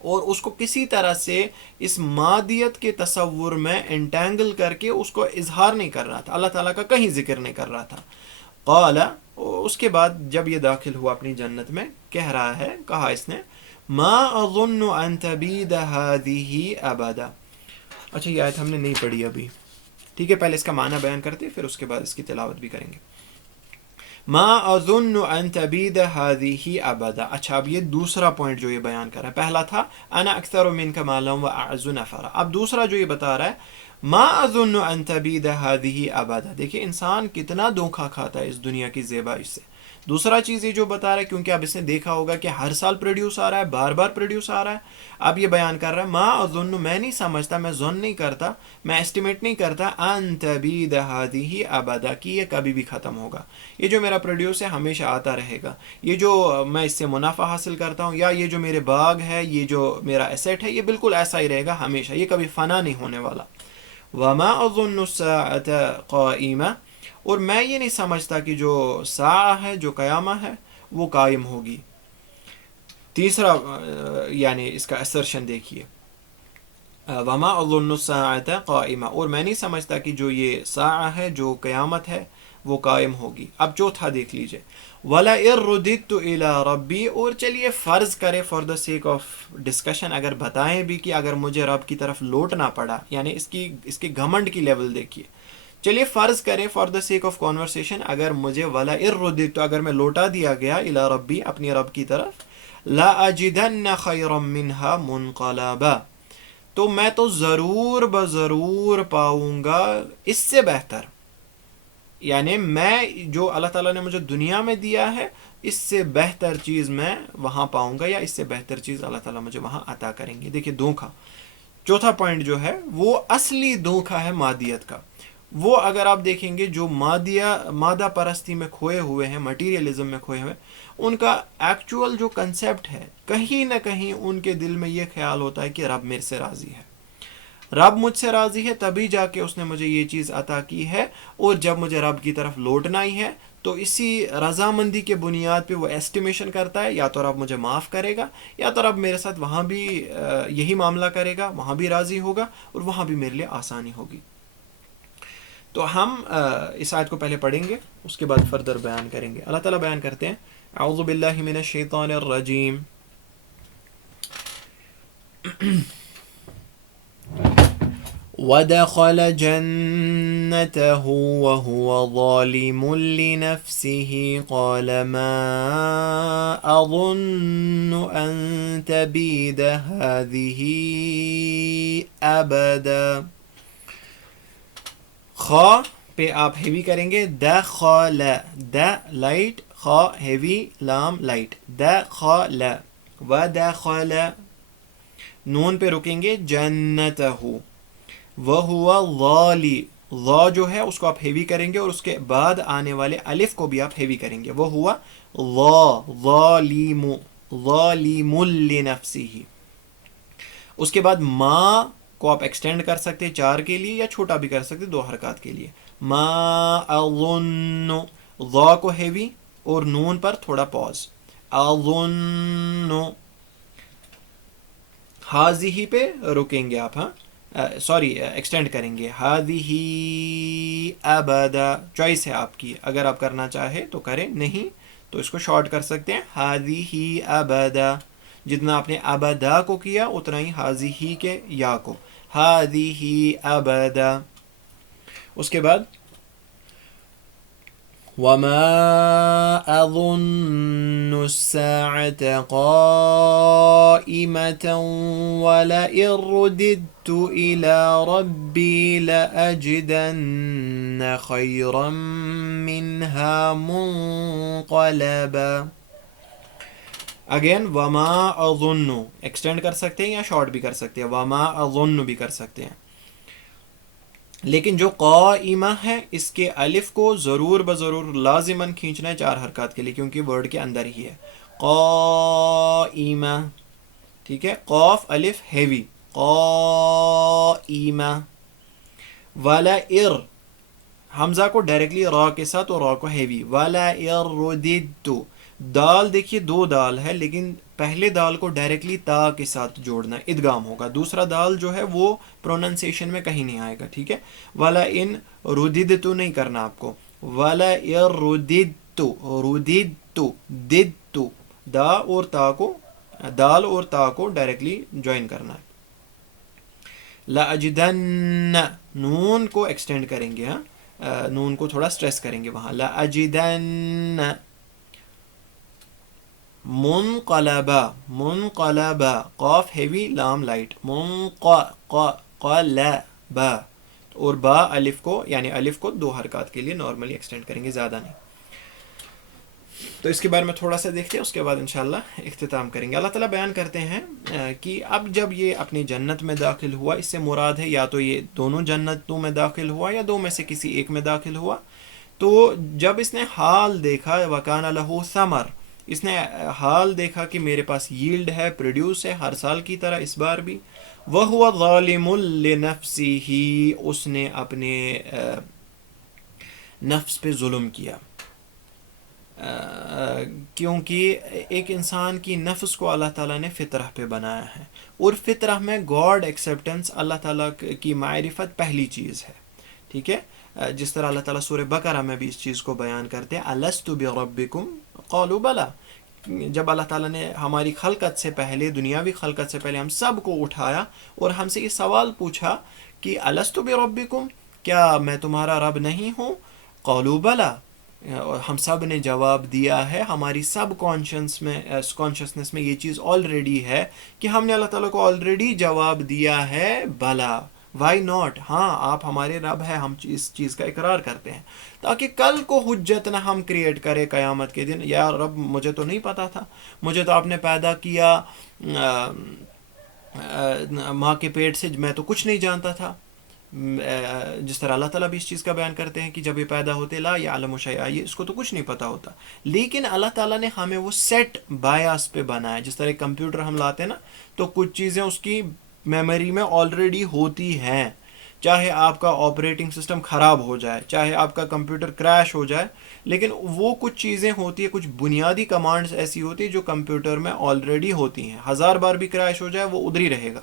اور اس کو کسی طرح سے اس مادیت کے تصور میں انٹینگل کر کے اس کو اظہار نہیں کر رہا تھا، اللہ تعالیٰ کا کہیں ذکر نہیں کر رہا تھا. قال، اس کے بعد جب یہ داخل ہوا اپنی جنت میں، کہہ رہا ہے، کہا اس نے ما اظن ان تبید هذه ابدا. اچھا یہ آیت ہم نے نہیں پڑھی ابھی، ٹھیک ہے، پہلے اس کا معنی بیان کرتے پھر اس کے بعد اس کی تلاوت بھی کریں گے. ما اظن ان تبید هذه ابدا. اچھا اب یہ دوسرا پوائنٹ جو یہ بیان کر رہا ہے، پہلا تھا انا اکثر منک مالا واعز نفرا، اب دوسرا جو یہ بتا رہا ہے ما اظن ان تبید هذه ابدا. دیکھیں انسان کتنا دھوکا کھاتا ہے اس دنیا کی زیبائش سے. دوسرا چیز یہ جو بتا رہا ہے، کیونکہ اب اس نے دیکھا ہوگا کہ ہر سال پروڈیوس آ رہا ہے، بار بار پروڈیوس آ رہا ہے، اب یہ بیان کر رہا ہے ما اظن، میں نہیں سمجھتا، میں ظن نہیں کرتا، میں اسٹیمیٹ نہیں کرتا ان تبید هذه ابدا، کہ یہ کبھی بھی ختم ہوگا. یہ جو میرا پروڈیوس ہے ہمیشہ آتا رہے گا، یہ جو میں اس سے منافع حاصل کرتا ہوں، یا یہ جو میرے باغ ہے، یہ جو میرا ایسیٹ ہے، یہ بالکل ایسا ہی رہے گا ہمیشہ، یہ کبھی فنا نہیں ہونے والا. وما اظن الساعة قائمة، اور میں یہ نہیں سمجھتا کہ جو ساعہ ہے، جو قیامہ ہے، وہ قائم ہوگی. تیسرا یعنی اس کا اسرشن دیکھیے، وما اظن الساعة قائمہ، اور میں نہیں سمجھتا کہ جو یہ ساعہ ہے، جو قیامت ہے، وہ قائم ہوگی۔ اب چوتھا دیکھ لیجئے، وَلَئِن رُدِدتُّ إِلَىٰ رَبِّي، اور چلیے فرض کرے for the sake of discussion, اگر بتائیں بھی کہ اگر مجھے رب کی طرف لوٹنا پڑا، یعنی اس کے گھمنڈ کی لیول دیکھیے، چلیے فرض کریں for the sake of conversation, اگر مجھے وَلَئِن رُدِدتُّ، اگر میں لوٹا دیا گیا إِلَىٰ رَبِّي، اپنی رب کی طرف، لَأَجِدَنَّ خَيْرًا مِّنْهَا مُنْقَلَبًا، تو میں تو ضرور بضرور پاؤں گا اس سے بہتر، یعنی میں جو اللہ تعالیٰ نے مجھے دنیا میں دیا ہے، اس سے بہتر چیز میں وہاں پاؤں گا، یا اس سے بہتر چیز اللہ تعالیٰ مجھے وہاں عطا کریں گے۔ دیکھیے دھوکہ، چوتھا پوائنٹ جو ہے وہ اصلی دھوکہ ہے مادیت کا۔ وہ اگر آپ دیکھیں گے جو مادہ پرستی میں کھوئے ہوئے ہیں، مٹیریلزم میں کھوئے ہوئے ہیں، ان کا ایکچول جو کنسیپٹ ہے، کہیں نہ کہیں ان کے دل میں یہ خیال ہوتا ہے کہ رب میرے سے راضی ہے، رب مجھ سے راضی ہے، تبھی جا کے اس نے مجھے یہ چیز عطا کی ہے، اور جب مجھے رب کی طرف لوٹنا ہی ہے تو اسی رضامندی کے بنیاد پہ وہ ایسٹیمیشن کرتا ہے، یا تو رب مجھے معاف کرے گا، یا تو رب میرے ساتھ وہاں بھی یہی معاملہ کرے گا، وہاں بھی راضی ہوگا، اور وہاں بھی میرے لیے آسانی ہوگی۔ تو ہم اس آیت کو پہلے پڑھیں گے، اس کے بعد فردر بیان کریں گے۔ اللہ تعالیٰ بیان کرتے ہیں، اعوذ باللہ من الشیطان الرجیم، وَدَخَلَ جَنَّتَهُ وَهُوَ ظَالِمٌ لِنَفْسِهِ قَالَ مَا أَظُنُّ أَن تَبِيدَ هَٰذِهِ أَبَدًا، خا پہ آپ ہیوی کریں گے، دخل، د لائٹ، خا ہیوی، لام لائٹ، دخل، ودخل، نون پہ رکیں گے، جنتہ، وہوا ظالی، ظا جو ہے اس کو آپ ہیوی کریں گے، اور اس کے بعد آنے والے الف کو بھی آپ ہیوی کریں گے، وہوا ظالم، ظالم لنفسہ، اس کے بعد ما کو آپ ایکسٹینڈ کر سکتے ہیں 4 کے لیے، یا چھوٹا بھی کر سکتے 2 حرکات کے لیے، ما اظن، ظا کو ہیوی اور نون پر تھوڑا پاز، اظن، ہاذہ پہ رکیں گے آپ، ہاں سوری ایکسٹینڈ کریں گے، ہاذہ ابدا، چوائس ہے آپ کی، اگر آپ کرنا چاہے تو کریں، نہیں تو اس کو شارٹ کر سکتے ہیں، ہاذہ ابدا، جتنا آپ نے ابدا کو کیا اتنا ہی ہاذہ کے یا کو، ہاذہ ابدا۔ اس کے بعد وَمَا أَظُنُّ السَّاعَةَ قَائِمَةً وَلَئِن رُّدِدتُّ إِلَىٰ رَبِّي لَأَجِدَنَّ خَيْرًا مِّنْهَا مُنقَلَبًا۔ اگین وما اظن ایکسٹینڈ کر سکتے ہیں یا شارٹ بھی کر سکتے ہیں، وما اظن بھی کر سکتے ہیں، لیکن جو قائمہ ہے اس کے الف کو ضرور بضرور لازماً کھینچنا ہے 4 حرکات کے لیے، کیونکہ ورڈ کے اندر ہی ہے، قائمہ، ٹھیک ہے، قاف الف ہیوی، قائمہ، وَلَئِر، حمزہ کو ڈائریکٹلی را کے ساتھ اور را کو ہیوی، وَلَئِر رُدِدتُّ، دال دیکھیے 2 دال ہے، لیکن پہلے دال کو ڈائریکٹلی تا کے ساتھ جوڑنا ہے، ادغام ہوگا، دوسرا دال جو ہے وہ پروننسیشن میں کہیں نہیں آئے گا، ٹھیک ہے، وَلَئِن رُدِدتُّ نہیں کرنا آپ کو، وَلَئِن رُدِدتُّ، رُدِدتُّ، دِدتُّ، دا اور تا کو، دال اور تا کو ڈائریکٹلی جوائن کرنا ہے، لَأَجِدَنَّ، نون کو ایکسٹینڈ کریں گے، ہاں نون کو تھوڑا سٹریس کریں گے وہاں، لَأَجِدَنَّ، منقلبا، منقلبا، قاف ہیوی لام لائٹ، منقلبا، اور با الف کو یعنی الف کو 2 حرکات کے لیے نارملی ایکسٹینڈ کریں گے، زیادہ نہیں۔ تو اس کے بارے میں تھوڑا سا دیکھتے ہیں، اس کے بعد انشاءاللہ اختتام کریں گے۔ اللہ تعالیٰ بیان کرتے ہیں کہ اب جب یہ اپنی جنت میں داخل ہوا، اس سے مراد ہے یا تو یہ دونوں جنتوں میں داخل ہوا یا 2 میں سے کسی ایک میں داخل ہوا، تو جب اس نے حال دیکھا، وَكَانَ لَهُ ثَمَرٌ، اس نے حال دیکھا کہ میرے پاس ییلڈ ہے، پروڈیوس ہے، ہر سال کی طرح اس بار بھی، وَهُوَ ظَالِمٌ لِنَفْسِهِ، اس نے اپنے نفس پہ ظلم کیا، کیونکہ ایک انسان کی نفس کو اللہ تعالیٰ نے فطرہ پہ بنایا ہے، اور فطرہ میں گاڈ ایکسیپٹنس، اللہ تعالیٰ کی معرفت پہلی چیز ہے، ٹھیک ہے؟ جس طرح اللہ تعالیٰ سورہ بقرہ میں بھی اس چیز کو بیان کرتے ہیں، الست بربکم قالوا بلا. جب اللہ تعالیٰ نے ہماری خلقت سے پہلے، دنیاوی خلقت سے پہلے ہم سب کو اٹھایا اور ہم سے یہ سوال پوچھا کہ الست بربکم، کیا میں تمہارا رب نہیں ہوں؟ قالوا بلا، اور ہم سب نے جواب دیا ہے. ہماری سب کانشیسنس میں یہ چیز آلریڈی ہے کہ ہم نے اللہ تعالیٰ کو آلریڈی جواب دیا ہے بلا، وائی ناٹ، ہاں آپ ہمارے رب ہے، ہم اس چیز کا اقرار کرتے ہیں، تاکہ کل کو حجت نہ ہم کریٹ کرے قیامت کے دن، یا رب مجھے تو نہیں پتا تھا، مجھے تو آپ نے پیدا کیا ماں کے پیٹ سے، میں تو کچھ نہیں جانتا تھا. جس طرح اللہ تعالیٰ بھی اس چیز کا بیان کرتے ہیں کہ جب یہ پیدا ہوتے لا یعلم شیئا، یہ اس کو تو کچھ نہیں پتا ہوتا، لیکن اللہ تعالیٰ نے ہمیں وہ سیٹ بایاس پہ بنایا. جس طرح ایک کمپیوٹر ہم لاتے ہیں نا، تو کچھ چیزیں اس کی میموری میں آلریڈی ہوتی ہیں، چاہے آپ کا آپریٹنگ سسٹم خراب ہو جائے، چاہے آپ کا کمپیوٹر کریش ہو جائے، لیکن وہ کچھ چیزیں ہوتی ہیں، کچھ بنیادی کمانڈز ایسی ہوتی ہیں جو کمپیوٹر میں آلریڈی ہوتی ہیں، 1000 بار بھی کریش ہو جائے وہ ادھر ہی رہے گا.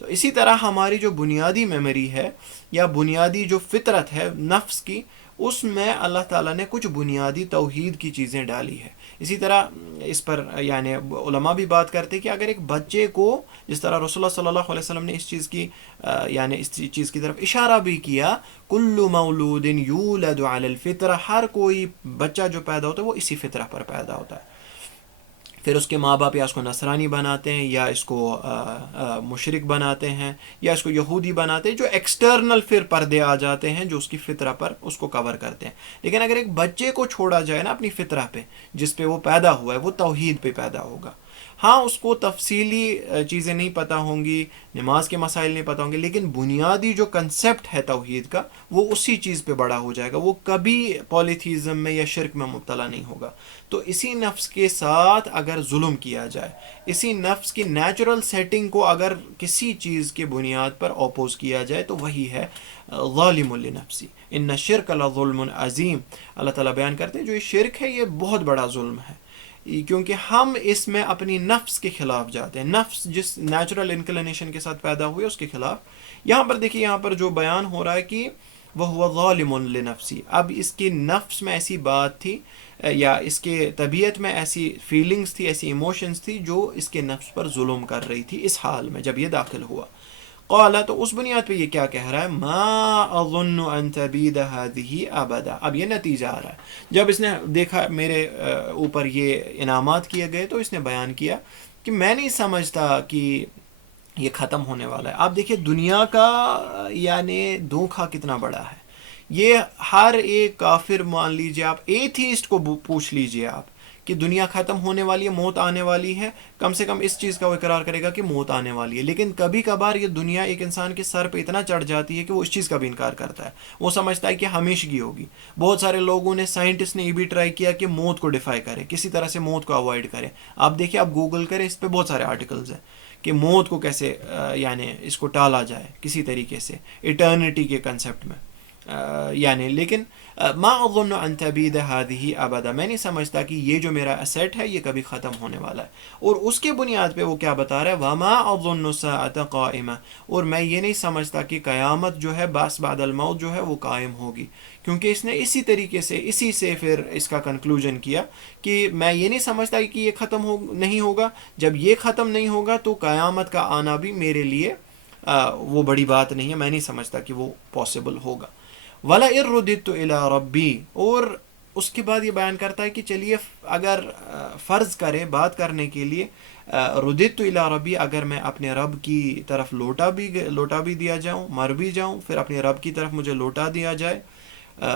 تو اسی طرح ہماری جو بنیادی میموری ہے یا بنیادی جو فطرت ہے نفس کی، اس میں اللہ تعالیٰ نے کچھ بنیادی توحید کی چیزیں ڈالی ہے. اسی طرح اس پر یعنی علماء بھی بات کرتے ہیں کہ اگر ایک بچے کو، جس طرح رسول اللہ صلی اللہ علیہ وسلم نے اس چیز کی یعنی اس چیز کی طرف اشارہ بھی کیا، کل مولود یولد علی الفطرہ، ہر کوئی بچہ جو پیدا ہوتا ہے وہ اسی فطرہ پر پیدا ہوتا ہے. پھر اس کے ماں باپ یا اس کو نصرانی بناتے ہیں، یا اس کو مشرک بناتے ہیں، یا اس کو یہودی بناتے ہیں، جو ایکسٹرنل پھر پردے آ جاتے ہیں جو اس کی فطرہ پر اس کو کور کرتے ہیں. لیکن اگر ایک بچے کو چھوڑا جائے نا اپنی فطرہ پہ، جس پہ وہ پیدا ہوا ہے، وہ توحید پہ پیدا ہوگا. ہاں اس کو تفصیلی چیزیں نہیں پتہ ہوں گی، نماز کے مسائل نہیں پتہ ہوں گے، لیکن بنیادی جو کنسیپٹ ہے توحید کا وہ اسی چیز پہ بڑا ہو جائے گا، وہ کبھی پولیتھیزم میں یا شرک میں مبتلا نہیں ہوگا. تو اسی نفس کے ساتھ اگر ظلم کیا جائے، اسی نفس کی نیچرل سیٹنگ کو اگر کسی چیز کے بنیاد پر اپوز کیا جائے، تو وہی ہے ظالم لنفسی ان الشرک لظلم عظیم. اللہ تعالیٰ بیان کرتے ہیں جو یہ شرک ہے یہ بہت بڑا ظلم ہے، کیونکہ ہم اس میں اپنی نفس کے خلاف جاتے ہیں، نفس جس نیچرل انکلینیشن کے ساتھ پیدا ہوئے اس کے خلاف. یہاں پر دیکھیے، یہاں پر جو بیان ہو رہا ہے کہ وہ ظالم لنفسی، اب اس کی نفس میں ایسی بات تھی یا اس کے طبیعت میں ایسی فیلنگز تھی، ایسی ایموشنز تھی جو اس کے نفس پر ظلم کر رہی تھی اس حال میں جب یہ داخل ہوا. قال، تو اس بنیاد پہ یہ کیا کہہ رہا ہے، ما اظن ان تبید هذه ابدا. اب یہ نتیجہ آ رہا ہے، جب اس نے دیکھا میرے اوپر یہ انعامات کیے گئے، تو اس نے بیان کیا کہ میں نہیں سمجھتا کہ یہ ختم ہونے والا ہے. آپ دیکھیے دنیا کا یعنی دھوکہ کتنا بڑا ہے. یہ ہر ایک کافر، مان لیجیے آپ ایتھیسٹ کو پوچھ لیجیے آپ کہ دنیا ختم ہونے والی ہے، موت آنے والی ہے، کم سے کم اس چیز کا وہ اقرار کرے گا کہ موت آنے والی ہے. لیکن کبھی کبھار یہ دنیا ایک انسان کے سر پہ اتنا چڑھ جاتی ہے کہ وہ اس چیز کا بھی انکار کرتا ہے، وہ سمجھتا ہے کہ ہمیشگی ہوگی. بہت سارے لوگوں نے، سائنٹسٹ نے یہ بھی ٹرائی کیا کہ موت کو ڈیفائی کرے، کسی طرح سے موت کو اوائڈ کرے. آپ دیکھیں، آپ گوگل کریں، اس پہ بہت سارے آرٹیکلز ہیں کہ موت کو کیسے یعنی اس کو ٹالا جائے کسی طریقے سے ایٹرنٹی کے کنسیپٹ میں. یعنی لیکن ما اظن ان تبید هذه ابدا، میں نہیں سمجھتا کہ یہ جو میرا اسیٹ ہے یہ کبھی ختم ہونے والا ہے. اور اس کے بنیاد پہ وہ کیا بتا رہا ہے، وما اظن الساعة قائمہ، اور میں یہ نہیں سمجھتا کہ قیامت جو ہے بس بعد الموت جو ہے وہ قائم ہوگی. کیونکہ اس نے اسی طریقے سے، اسی سے پھر اس کا کنکلوژن کیا کہ میں یہ نہیں سمجھتا کہ یہ ختم نہیں ہوگا. جب یہ ختم نہیں ہوگا تو قیامت کا آنا بھی میرے لیے وہ بڑی بات نہیں ہے، میں نہیں سمجھتا کہ وہ پاسبل ہوگا. وَلَئِن رُدِدتُّ إِلَىٰ رَبِّي، اور اس کے بعد یہ بیان کرتا ہے کہ چلیے اگر فرض کرے بات کرنے کے لیے، رُدِدتُّ إِلَىٰ رَبِّي، اگر میں اپنے رب کی طرف لوٹا بھی دیا جاؤں، مر بھی جاؤں، پھر اپنے رب کی طرف مجھے لوٹا دیا جائے،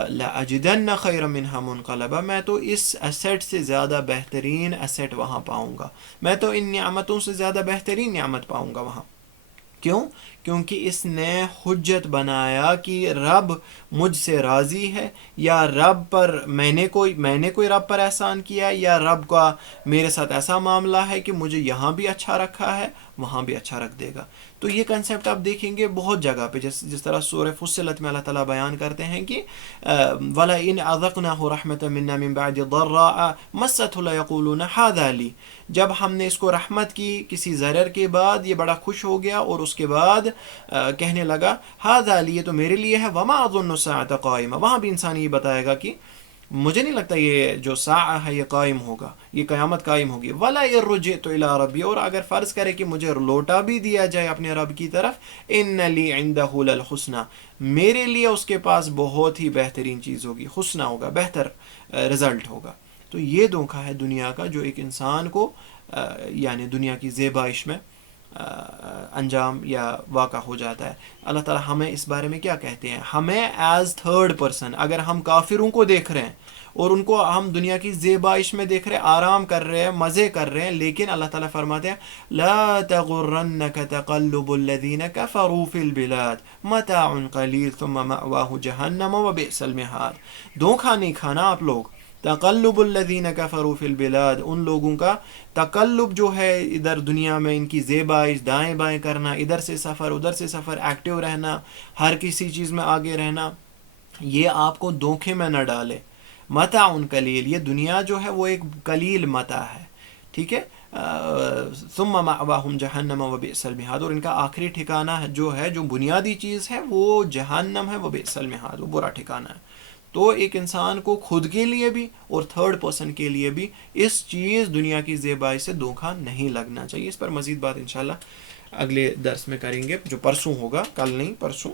لَأَجِدَنَّ خَيْرًا مِنْهَا مُنْقَلَبًا، میں تو اس ایسیٹ سے زیادہ بہترین ایسیٹ وہاں پاؤں گا، میں تو ان نعمتوں سے زیادہ بہترین نعمت پاؤں گا وہاں. کیوں؟ کیونکہ اس نے حجت بنایا کہ رب مجھ سے راضی ہے، یا رب پر میں نے کوئی رب پر احسان کیا ہے، یا رب کا میرے ساتھ ایسا معاملہ ہے کہ مجھے یہاں بھی اچھا رکھا ہے وہاں بھی اچھا رکھ دے گا۔ تو یہ کنسیپٹ آپ دیکھیں گے بہت جگہ پہ، جس طرح سورہ فصلت میں اللہ تعالیٰ بیان کرتے ہیں کہ وَلَئِنْ أَذَقْنَاهُ رَحْمَةً مِنَّا مِنْ بَعْدِ ضَرَّاءَ مَسَّتْهُ لَيَقُولُونَ هَذَا لِي، جب ہم نے اس کو رحمت کی کسی ضرر کے بعد، یہ بڑا خوش ہو گیا اور اس کے بعد کہنے لگا هَذَا لِي، یہ تو میرے لیے ہے، وَمَا أَظُنُّ السَّاعَةَ قَائِمَةً، وہاں بھی انسان یہ بتائے گا کہ مجھے نہیں لگتا یہ جو ساعہ ہے یہ قائم ہوگا، یہ قیامت قائم ہوگی۔ وَلَئِن رُجِعْتُ إِلَىٰ رَبِّي، اور اگر فرض کرے کہ مجھے لوٹا بھی دیا جائے اپنے رب کی طرف، إِنَّ لِي عِندَهُ لَلْحُسْنَى، میرے لیے اس کے پاس بہت ہی بہترین چیز ہوگی، حسنہ ہوگا، بہتر رزلٹ ہوگا۔ تو یہ دھوکہ ہے دنیا کا جو ایک انسان کو یعنی دنیا کی زیبائش میں انجام یا واقع ہو جاتا ہے۔ اللہ تعالیٰ ہمیں اس بارے میں کیا کہتے ہیں؟ ہمیں ایز تھرڈ پرسن، اگر ہم کافروں کو دیکھ رہے ہیں اور ان کو ہم دنیا کی زیبائش میں دیکھ رہے ہیں، آرام کر رہے ہیں، مزے کر رہے ہیں، لیکن اللہ تعالیٰ فرماتے ہیں لا تغرنک تقلب الذین کفروا فی البلاد متاع قلیل ثم مأواہ جہنم وبئس المہاد، دھوکہ نہیں کھانا آپ لوگ۔ تقلب الذین کفروا فی البلاد، ان لوگوں کا تقلب جو ہے ادھر دنیا میں، ان کی زیبائش، دائیں بائیں کرنا، ادھر سے سفر ادھر سے سفر، ایکٹیو رہنا، ہر کسی چیز میں آگے رہنا، یہ آپ کو دھوکے میں نہ ڈالے۔ متاع قلیل، یہ دنیا جو ہے وہ ایک قلیل متاع ہے، ٹھیک ہے۔ ثم مأواہم جہنم وبئس المہاد، اور ان کا آخری ٹھکانہ جو ہے، جو بنیادی چیز ہے وہ جہنم ہے، وبئس المہاد، وہ برا ٹھکانہ ہے۔ تو ایک انسان کو خود کے لیے بھی اور تھرڈ پرسن کے لیے بھی اس چیز دنیا کی زیبائی سے دھوکہ نہیں لگنا چاہیے۔ اس پر مزید بات انشاءاللہ اگلے درس میں کریں گے، جو پرسوں ہوگا، کل نہیں پرسوں۔